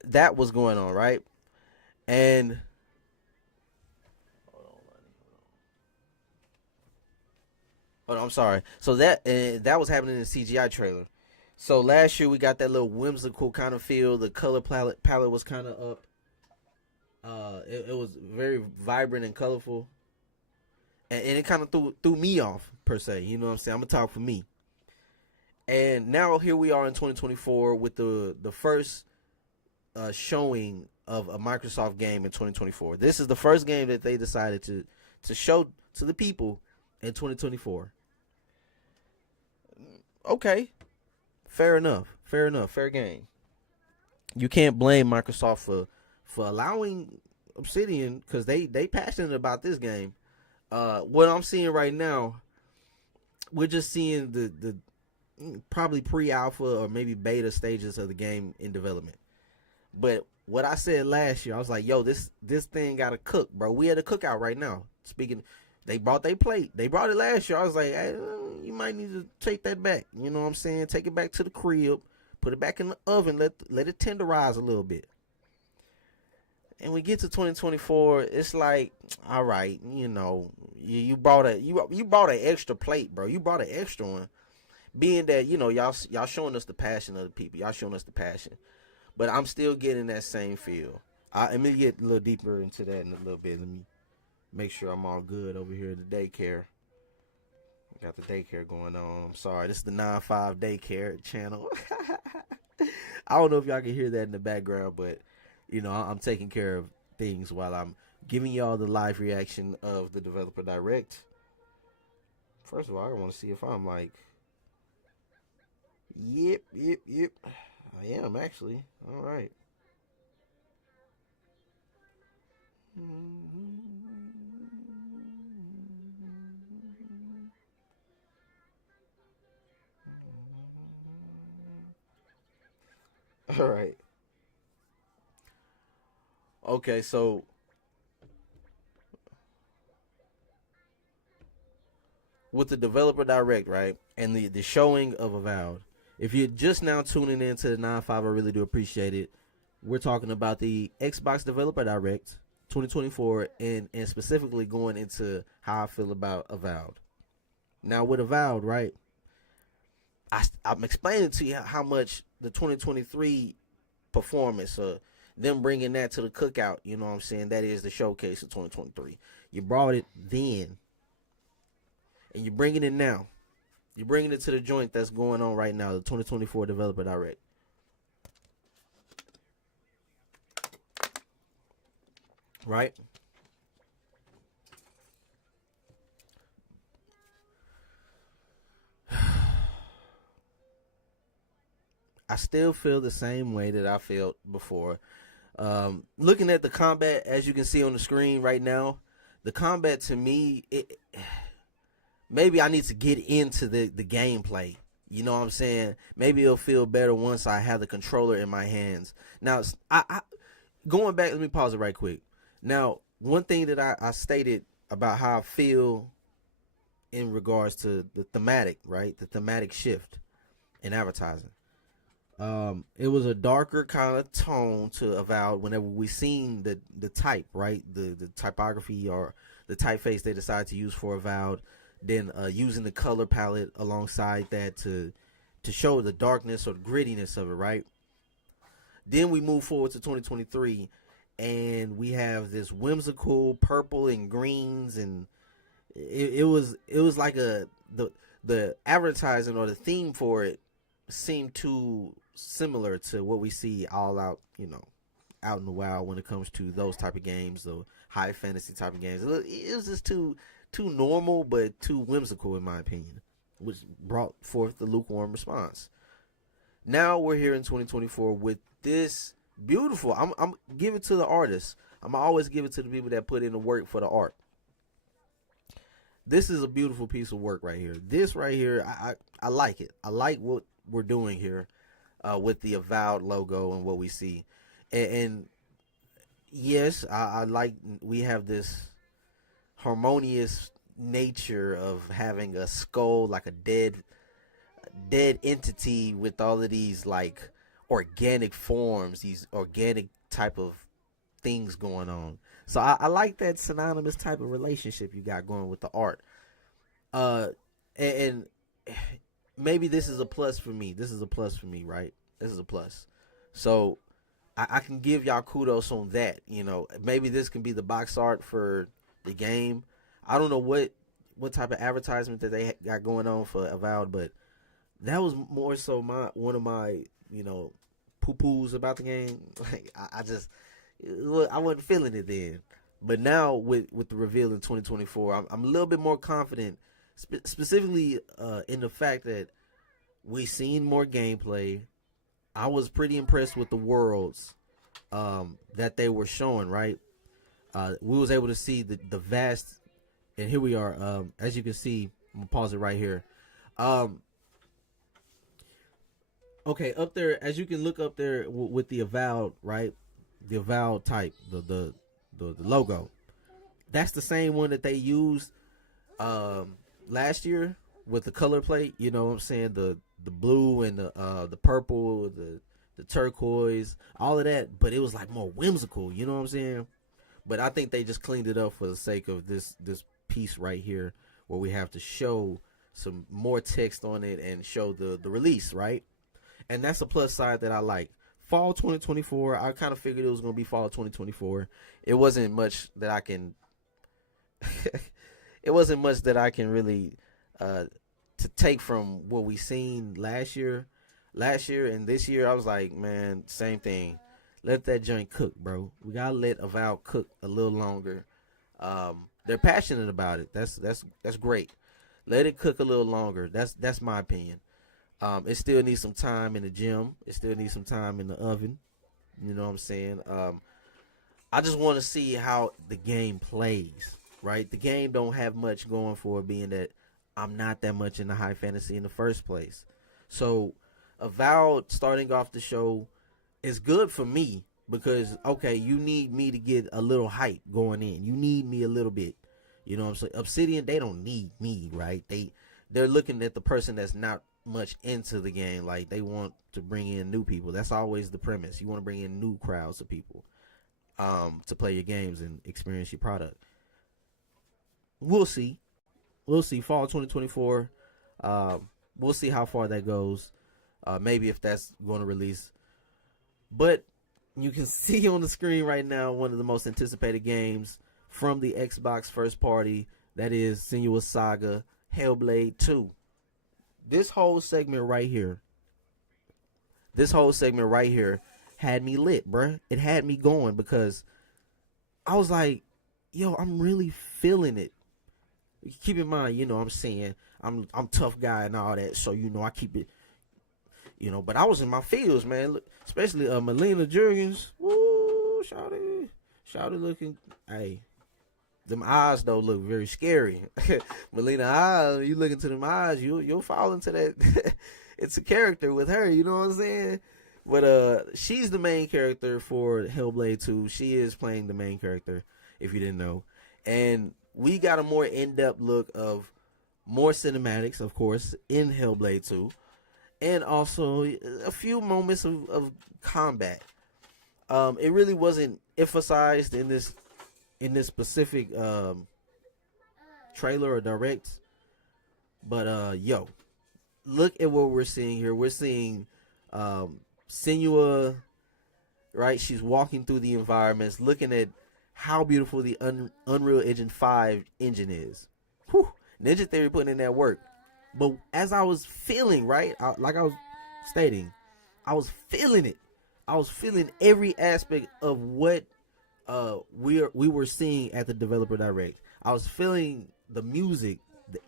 that was going on, right? And hold on, I'm sorry. So that was happening in the CGI trailer. So last year we got that little whimsical kind of feel. The color palette was kind of up. It was very vibrant and colorful, and it kind of threw me off per se. You know what I'm saying? I'm gonna talk for me. And now here we are in 2024 with the first showing of a Microsoft game in 2024. This is the first game that they decided to show to the people in 2024. Okay. Fair enough. Fair game. You can't blame Microsoft for allowing Obsidian, because they passionate about this game. What I'm seeing right now, we're just seeing the probably pre-alpha or maybe beta stages of the game in development. But what I said last year, I was like, yo, this thing got to cook, bro. We at a cookout right now. Speaking, they brought their plate. They brought it last year. I was like, hey, you might need to take that back. You know what I'm saying? Take it back to the crib. Put it back in the oven. Let it tenderize a little bit. And we get to 2024, it's like, all right, you brought an extra plate, bro. You brought an extra one. Being that, y'all showing us the passion of the people. Y'all showing us the passion. But I'm still getting that same feel. Let me get a little deeper into that in a little bit. Let me make sure I'm all good over here at the daycare. Got the daycare going on. I'm sorry. This is the 9-5 daycare channel. I don't know if y'all can hear that in the background, but you know, I'm taking care of things while I'm giving y'all the live reaction of the Developer Direct. First of all, I want to see if I'm like, yep. I am actually. All right. All right. Okay, so with the Developer Direct, right, and the showing of Avowed, if you're just now tuning in to the 9-5, I really do appreciate it. We're talking about the Xbox Developer Direct 2024 and specifically going into how I feel about Avowed. Now, with Avowed, right, I'm explaining to you how much the 2023 performance, them bringing that to the cookout, you know what I'm saying, that is the showcase of 2023. You brought it then, and you're bringing it now. You're bringing it to the joint that's going on right now, the 2024 Developer Direct. Right? I still feel the same way that I felt before. Looking at the combat, as you can see on the screen right now, the combat to me, maybe I need to get into the gameplay. You know what I'm saying? Maybe it'll feel better once I have the controller in my hands. Now, I going back, let me pause it right quick. Now, one thing that I stated about how I feel in regards to the thematic, right? The thematic shift in advertising. It was a darker kind of tone to Avowed whenever we seen the type, right? The typography or the typeface they decided to use for Avowed. Then using the color palette alongside that to show the darkness or the grittiness of it, right? Then we move forward to 2023, and we have this whimsical purple and greens, and it was like the advertising or the theme for it seemed too similar to what we see all out, you know, out in the wild when it comes to those type of games, the high fantasy type of games. It was just too normal, but too whimsical in my opinion, which brought forth the lukewarm response. Now we're here in 2024 with this beautiful. I'm give it to the artists. I'm always give it to the people that put in the work for the art. This is a beautiful piece of work right here. This right here, I like it. I like what we're doing here with the Avowed logo and what we see. And yes, I like we have this harmonious nature of having a skull, like a dead entity with all of these like organic forms, these organic type of things going on. So I like that synonymous type of relationship you got going with the art. And maybe this is a plus for me. This is a plus for me, right? This is a plus. So I can give y'all kudos on that. You know, maybe this can be the box art for the game. I don't know what type of advertisement that they got going on for Avowed, but that was more so one of my, you know, poo-poos about the game. Like I wasn't feeling it then. But now with the reveal in 2024, I'm a little bit more confident, specifically in the fact that we seen more gameplay. I was pretty impressed with the worlds that they were showing, right? We was able to see the vast, and here we are. As you can see, I'm gonna pause it right here. Okay, up there, as you can look up there with the Avowed, right? The Avowed type, the logo. That's the same one that they used last year with the color plate. You know what I'm saying? The blue and the purple, the turquoise, all of that. But it was like more whimsical. You know what I'm saying? But I think they just cleaned it up for the sake of this piece right here, where we have to show some more text on it and show the release, right? And that's a plus side that I like. Fall 2024, I kind of figured it was going to be fall 2024. It wasn't much that I can it wasn't much that I can really to take from what we seen last year. last year and this year, I was like, man, same thing. Let that joint cook, bro. We gotta let Avowed cook a little longer. They're passionate about it. That's great. Let it cook a little longer. That's my opinion. It still needs some time in the gym. It still needs some time in the oven. You know what I'm saying? I just want to see how the game plays, right? The game don't have much going for it, being that I'm not that much into high fantasy in the first place. So Avowed starting off the show is good for me because, okay, you need me to get a little hype going in. You need me a little bit. You know what I'm saying? Obsidian, they don't need me, right? They're looking at the person that's not much into the game. Like, they want to bring in new people. That's always the premise. You want to bring in new crowds of people to play your games and experience your product. We'll see. We'll see. Fall 2024. We'll see how far that goes. Maybe if that's going to release. But you can see on the screen right now one of the most anticipated games from the Xbox first party. That is Senua's Saga Hellblade 2. This whole segment right here had me lit, bruh. It had me going because I was like, yo, I'm really feeling it. Keep in mind, you know what I'm saying, I'm tough guy and all that, so, you know, I keep it, you know, but I was in my feels, man. Look, especially Melina Jurgens. Woo, shawty looking, hey, them eyes though look very scary. Melina eyes, you look into them eyes, you'll fall into that. It's a character with her, you know what I'm saying? But she's the main character for Hellblade 2. She is playing the main character, if you didn't know. And we got a more in-depth look of more cinematics, of course, in Hellblade 2. And also a few moments of combat. It really wasn't emphasized in this specific trailer or direct. But yo, look at what we're seeing here. We're seeing Senua, right? She's walking through the environments, looking at how beautiful the Unreal Engine 5 engine is. Whew, Ninja Theory putting in that work. But as I was feeling, right, like I was stating, I was feeling it. I was feeling every aspect of what we were seeing at the Developer Direct. I was feeling the music, the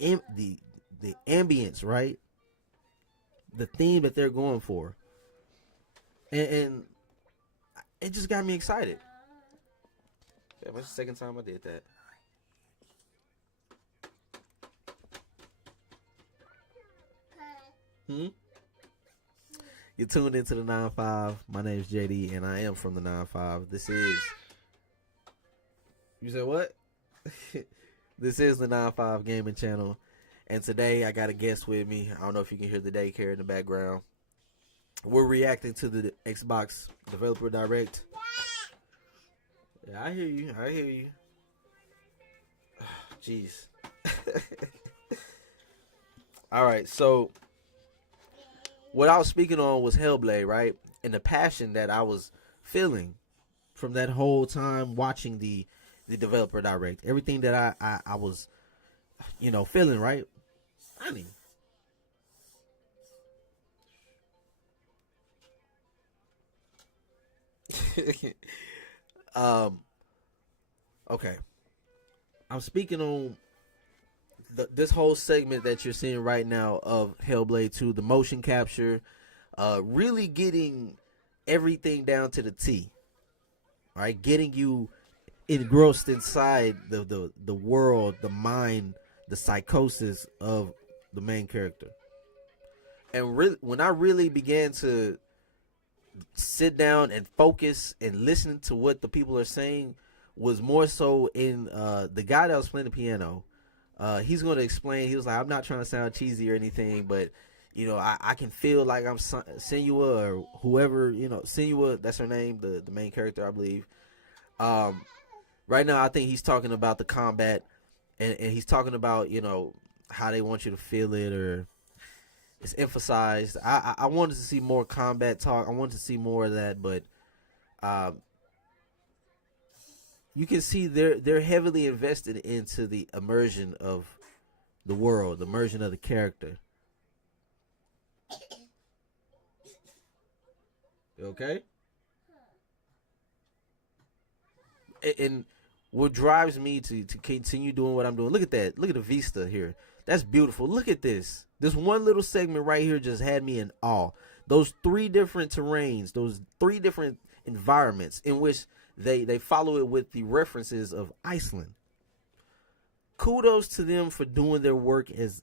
ambience, right? The theme that they're going for. And it just got me excited. Yeah, that's the second time I did that. You're tuned into the 9-5. My name's JD, and I am from the 9-5. This is... You said what? This is the 9-5 Gaming Channel. And today, I got a guest with me. I don't know if you can hear the daycare in the background. We're reacting to the Xbox Developer Direct. Yeah, I hear you. Jeez. Alright, so what I was speaking on was Hellblade, right? And the passion that I was feeling from that whole time watching the Developer Direct. Everything that I was, you know, feeling, right? Honey. Okay. I'm speaking on this whole segment that you're seeing right now of Hellblade 2, the motion capture, really getting everything down to the T. Right? Getting you engrossed inside the world, the mind, the psychosis of the main character. And really, when I really began to sit down and focus and listen to what the people are saying, was more so in the guy that was playing the piano. He's going to explain. He was like, I'm not trying to sound cheesy or anything, but you know, I can feel like I'm Senua or whoever, you know, Senua, that's her name, the main character, I believe. Right now, I think he's talking about the combat, and he's talking about, you know, how they want you to feel it, or it's emphasized. I wanted to see more combat talk. I wanted to see more of that, but you can see they're heavily invested into the immersion of the world, the immersion of the character. Okay? And what drives me to continue doing what I'm doing, look at that. Look at the vista here. That's beautiful. Look at this. This one little segment right here just had me in awe. Those 3 different terrains, those 3 different environments in which they follow it with the references of Iceland. Kudos to them for doing their work as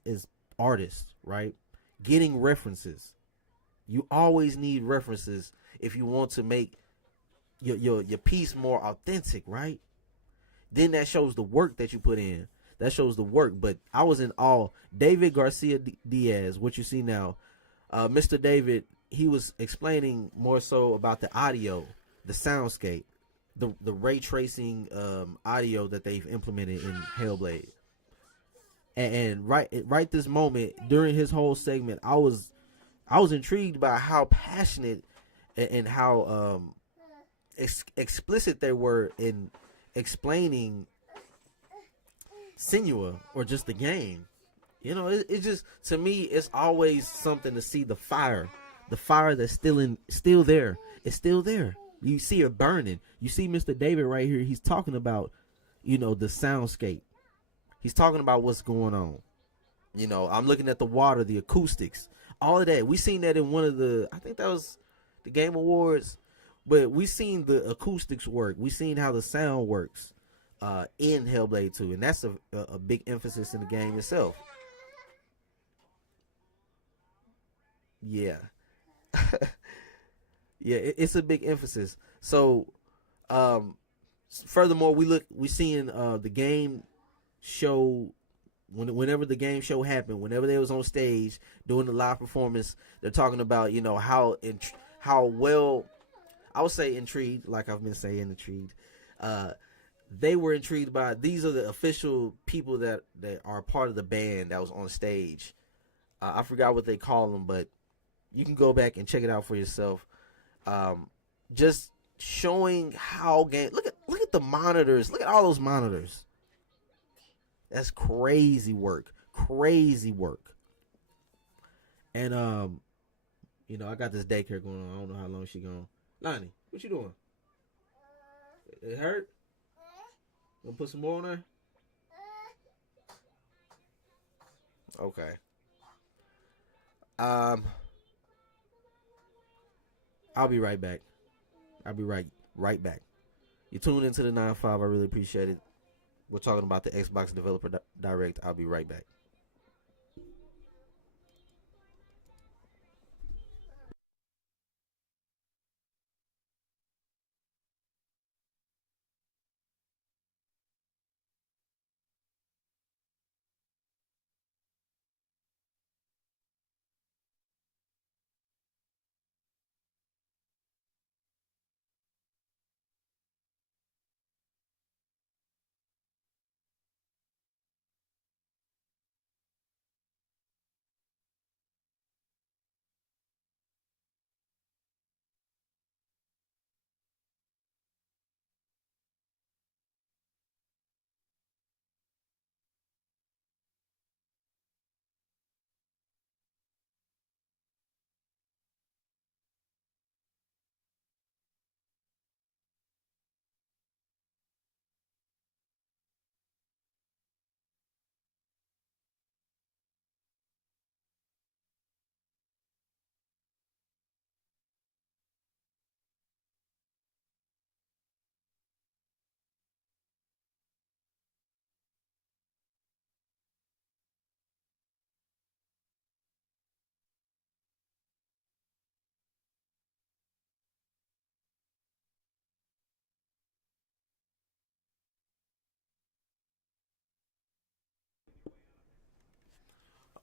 artists, right? Getting references. You always need references if you want to make your piece more authentic, right? Then that shows the work that you put in. That shows the work. But I was in awe. David Garcia Diaz, what you see now, Mr. David, he was explaining more so about the audio, the soundscape, the ray tracing audio that they've implemented in Hellblade. And right this moment during his whole segment, I was intrigued by how passionate and how explicit they were in explaining Senua or just the game. You know, it just, to me, it's always something to see the fire that's still there. It's still there. You see it burning. You see Mr. David right here. He's talking about, you know, the soundscape. He's talking about what's going on. You know, I'm looking at the water, the acoustics, all of that. We seen that in one of the, I think that was the Game Awards, but we seen the acoustics work. We seen how the sound works in Hellblade 2, and that's a big emphasis in the game itself. Yeah. Yeah, it's a big emphasis. So, furthermore, we seeing the game show, whenever the game show happened, whenever they was on stage doing the live performance, they're talking about, you know, how well, I would say intrigued, like I've been saying, intrigued. They were intrigued by, these are the official people that are part of the band that was on stage. I forgot what they call them, but you can go back and check it out for yourself. Just showing how game. Look at the monitors. Look at all those monitors. That's crazy work. Crazy work. And you know, I got this daycare going on. I don't know how long she gone. Lonnie, what you doing? It hurt? Gonna put some more on there? Okay. I'll be right back. I'll be right back. You tuned into the 9-5. I really appreciate it. We're talking about the Xbox Developer Direct. I'll be right back.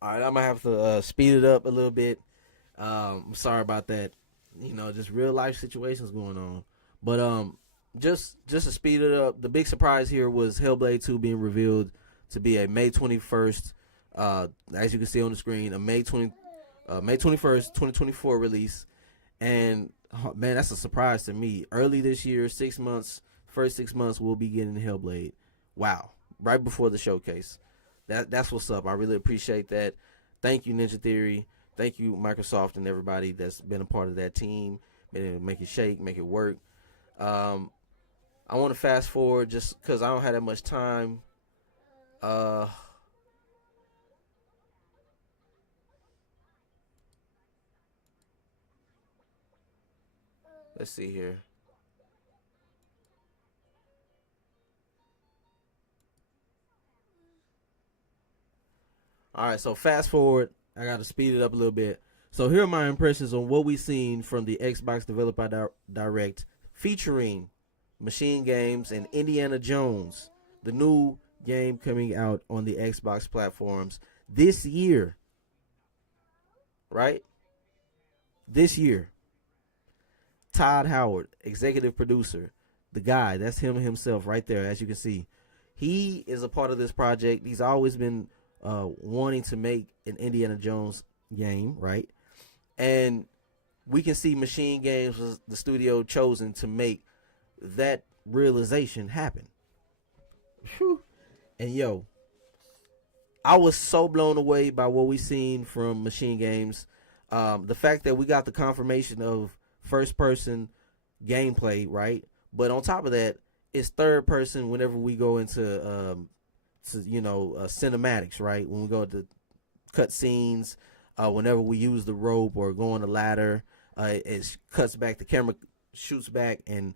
All right, I'm gonna have to speed it up a little bit. I'm sorry about that. You know, just real life situations going on. But just to speed it up, the big surprise here was Hellblade 2 being revealed to be a May 21st. As you can see on the screen, a May 21st, 2024 release. And man, that's a surprise to me. Early this year, 6 months, first 6 months, we'll be getting Hellblade. Wow, right before the showcase. That's what's up. I really appreciate that. Thank you, Ninja Theory. Thank you, Microsoft, and everybody that's been a part of that team, make it shake, make it work. I want to fast forward just because I don't have that much time. Let's see here. All right, so fast forward. I got to speed it up a little bit. So here are my impressions on what we've seen from the Xbox Developer Direct featuring Machine Games and Indiana Jones, the new game coming out on the Xbox platforms this year. Right? This year. Todd Howard, executive producer, the guy, that's him himself right there, as you can see. He is a part of this project. He's always been wanting to make an Indiana Jones game, right? And we can see Machine Games was the studio chosen to make that realization happen. Whew. And yo, I was so blown away by what we seen from Machine Games. The fact that we got the confirmation of first person gameplay, right? But on top of that, it's third person whenever we go into cinematics, right? When we go to cut scenes, whenever we use the rope or go on the ladder, it cuts back, the camera shoots back and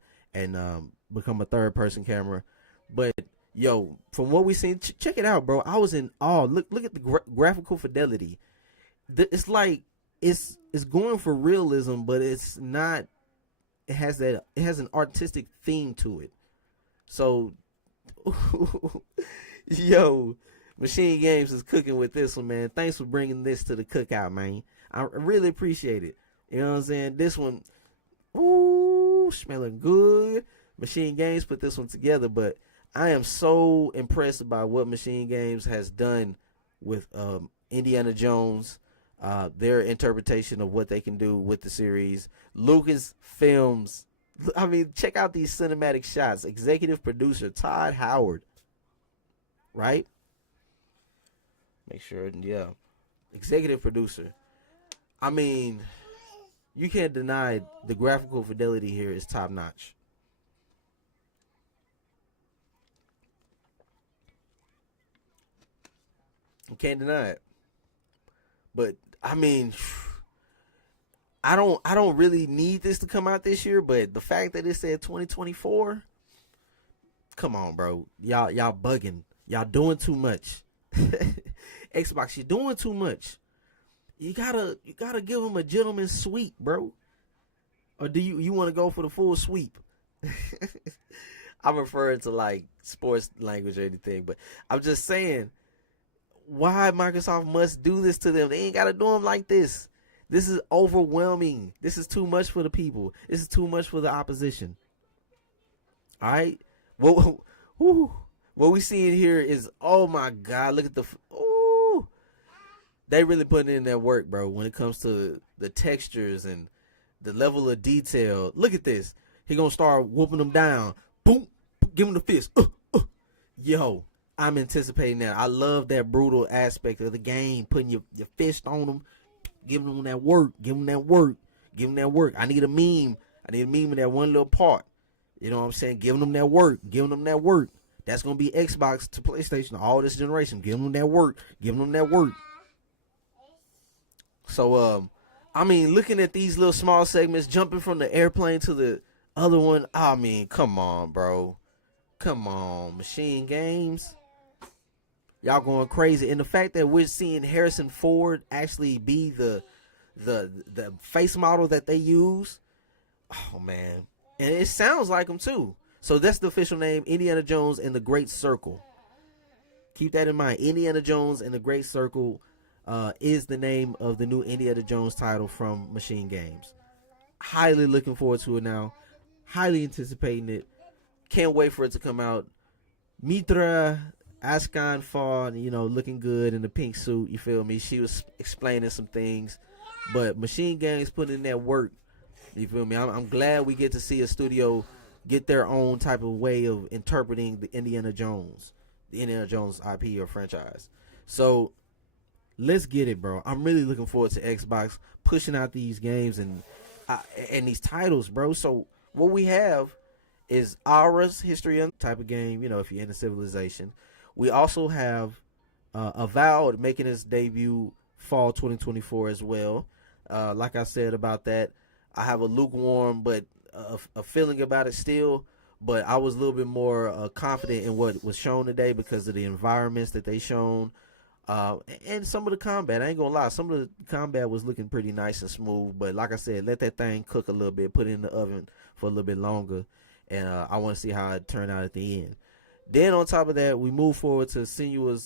become a third person camera. But yo, from what we seen, check it out, bro. I was in awe. Look at the graphical fidelity. It's like it's going for realism, but it's not. It has an artistic theme to it. So, yo, Machine Games is cooking with this one, man. Thanks for bringing this to the cookout, man. I really appreciate it. You know what I'm saying? This one, ooh, smelling good. Machine Games put this one together, but I am so impressed by what Machine Games has done with Indiana Jones, their interpretation of what they can do with the series. Lucasfilms, I mean, check out these cinematic shots. Executive producer Todd Howard, right? Make sure, yeah. Executive producer. I mean, you can't deny the graphical fidelity here is top notch. You can't deny it. But I mean, I don't really need this to come out this year, but the fact that it said 2024, come on, bro. Y'all bugging. Y'all doing too much. Xbox, you're doing too much. You gotta give them a gentleman's sweep, bro. Or do you want to go for the full sweep? I'm referring to like sports language or anything, but I'm just saying why Microsoft must do this to them. They ain't gotta do them like this. This is overwhelming. This is too much for the people. This is too much for the opposition. All right. What we seeing here is, oh my God, look at the, ooh, they really putting in that work, bro. When it comes to the textures and the level of detail, look at this. He gonna start whooping them down. Boom, give him the fist. Yo, I'm anticipating that. I love that brutal aspect of the game. Putting your fist on them. Give them that work. Give them that work. Give them that work. I need a meme. I need a meme of that one little part. You know what I'm saying? Giving them that work. Giving them that work. That's going to be Xbox to PlayStation all this generation. Giving them that work. Giving them that work. So, I mean, looking at these little small segments, jumping from the airplane to the other one. I mean, come on, bro. Come on. Machine Games. Y'all going crazy. And the fact that we're seeing Harrison Ford actually be the face model that they use. Oh, man. And it sounds like him, too. So that's the official name, Indiana Jones and the Great Circle. Keep that in mind. Indiana Jones and the Great Circle is the name of the new Indiana Jones title from Machine Games. Highly looking forward to it now. Highly anticipating it. Can't wait for it to come out. Mitra Askan Fall, looking good in the pink suit. You feel me? She was explaining some things. But Machine Games put in that work. You feel me? I'm glad we get to see a studio get their own type of way of interpreting the Indiana Jones IP or franchise. So let's get it, bro. I'm really looking forward to Xbox pushing out these games and and these titles, bro. So what we have is Aura's History and type of game, you know, if you're into Civilization. We also have Avowed making its debut fall 2024 as well. Like I said about that, I have a lukewarm but a feeling about it still, but I was a little bit more confident in what was shown today because of the environments that they shown, and some of the combat. I ain't gonna lie, some of the combat was looking pretty nice and smooth, but like I said, let that thing cook a little bit, put it in the oven for a little bit longer, and I want to see how it turned out at the end. Then on top of that, we move forward to Senua's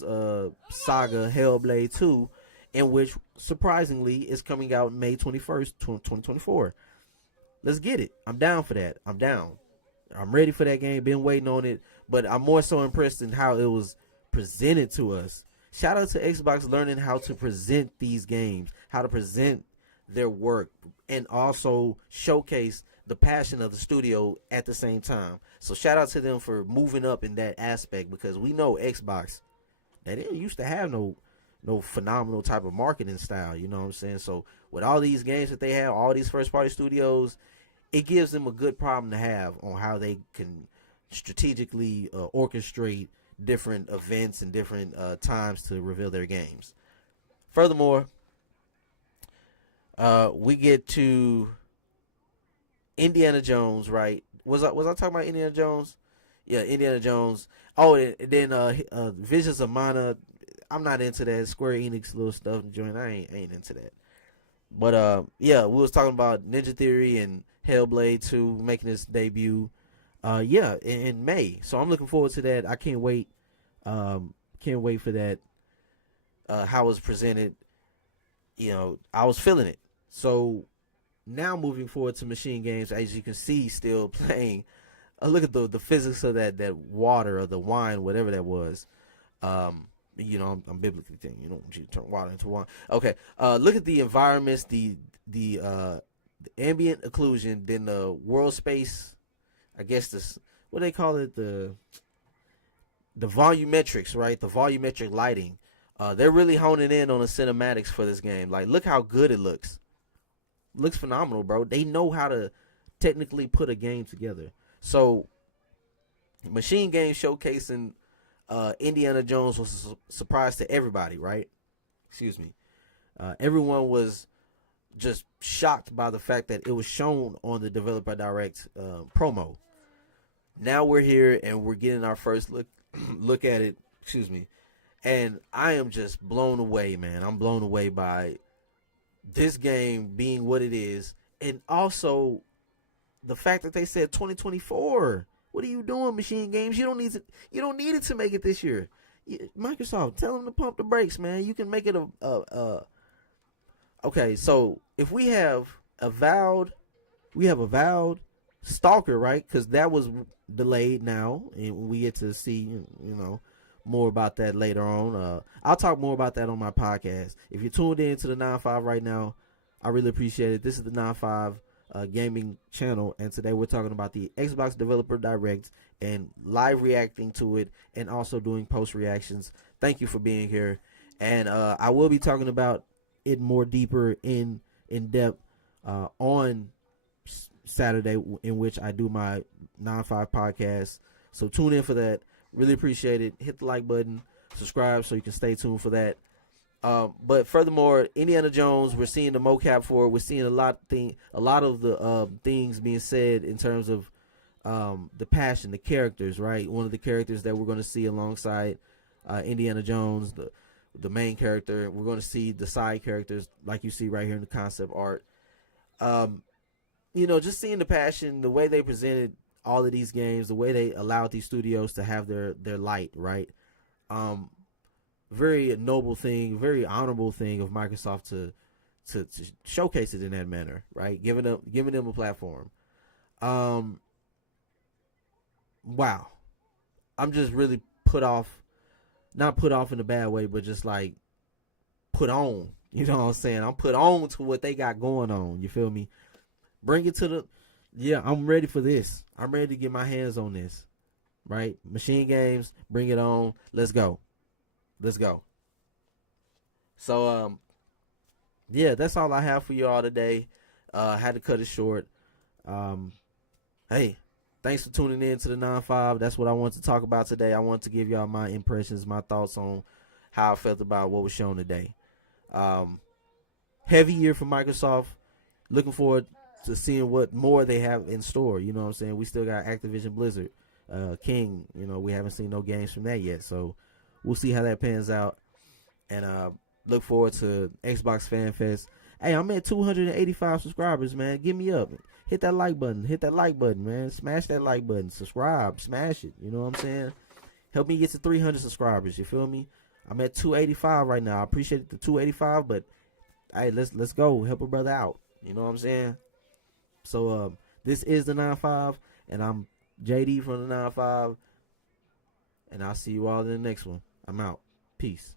saga, Hellblade 2, in which, surprisingly, is coming out May 21st, 2024. Let's get it. I'm down for that. I'm down. I'm ready for that game. Been waiting on it, but I'm more so impressed in how it was presented to us. Shout out to Xbox learning how to present these games, how to present their work, and also showcase the passion of the studio at the same time. So shout out to them for moving up in that aspect, because we know Xbox, they didn't used to have no phenomenal type of marketing style, you know what I'm saying? So with all these games that they have, all these first party studios, it gives them a good problem to have on how they can strategically orchestrate different events and different times to reveal their games. Furthermore, we get to Indiana Jones, right? Was I talking about Indiana Jones? Yeah, Indiana Jones. Oh, and then Visions of Mana. I'm not into that Square Enix little stuff joint. I ain't into that. But yeah, we was talking about Ninja Theory and Hellblade 2 making its debut. Yeah, in May. So I'm looking forward to that. I can't wait. Can't wait for that. How it's presented. You know, I was feeling it. So now moving forward to Machine Games, as you can see, still playing. Look at the physics of that water or the wine, whatever that was. You know, I'm biblically thinking. You don't want you to turn water into wine. Okay. Look at the environments, the ambient occlusion, then the world space. I guess this, what do they call it, the volumetrics, right? The volumetric lighting. They're really honing in on the cinematics for this game. Like, look how good it looks. Looks phenomenal, bro. They know how to technically put a game together. So, Machine Games showcasing Indiana Jones was a surprise to everybody, right? Excuse me. Everyone was just shocked by the fact that it was shown on the Developer Direct promo. Now we're here and we're getting our first look at it. Excuse me. And I am just blown away, man. I'm blown away by this game being what it is, and also the fact that they said 2024. What are you doing, Machine Games? You don't need it to make it this year. Microsoft, tell them to pump the brakes, man. You can make it Okay, so if we have Avowed, Stalker, right? Because that was delayed now, and we get to see, you know, more about that later on. I'll talk more about that on my podcast. If you're tuned in to the 9-5 right now, I really appreciate it. This is the 9-5 gaming channel, and today we're talking about the Xbox Developer Direct and live reacting to it, and also doing post reactions. Thank you for being here, and I will be talking about it more deeper in depth on Saturday, in which I do my 9-5 podcast. So tune in for that. Really appreciate it. Hit the like button, subscribe so you can stay tuned for that. But furthermore, Indiana Jones, we're seeing the mocap for it. We're seeing a lot of the things being said in terms of the passion, the characters, right? One of the characters that we're going to see alongside Indiana Jones, the main character. We're going to see the side characters like you see right here in the concept art. You know, just seeing the passion, the way they presented all of these games, the way they allowed these studios to have their light, right? Very noble thing, very honorable thing of Microsoft to showcase it in that manner, right? Giving them a platform. Wow. I'm just really not put off in a bad way, but just like put on. You know what I'm saying? I'm put on to what they got going on. You feel me? Bring it to the... Yeah, I'm ready for this. I'm ready to get my hands on this. Right? Machine Games, bring it on. Let's go. Let's go. So, yeah, that's all I have for you all today. Had to cut it short. Hey, thanks for tuning in to the 9-5. That's what I wanted to talk about today. I want to give y'all my impressions, my thoughts on how I felt about what was shown today. Heavy year for Microsoft. Looking forward to seeing what more they have in store. You know what I'm saying? We still got Activision Blizzard, King. You know, we haven't seen no games from that yet. So we'll see how that pans out. And look forward to Xbox Fan Fest. Hey, I'm at 285 subscribers, man. Give me up. Hit that like button. Hit that like button, man. Smash that like button. Subscribe. Smash it. You know what I'm saying? Help me get to 300 subscribers. You feel me? I'm at 285 right now. I appreciate the 285, but hey, let's go. Help a brother out. You know what I'm saying? So this is the 9-5, and I'm JD from the 9-5, and I'll see you all in the next one. I'm out. Peace.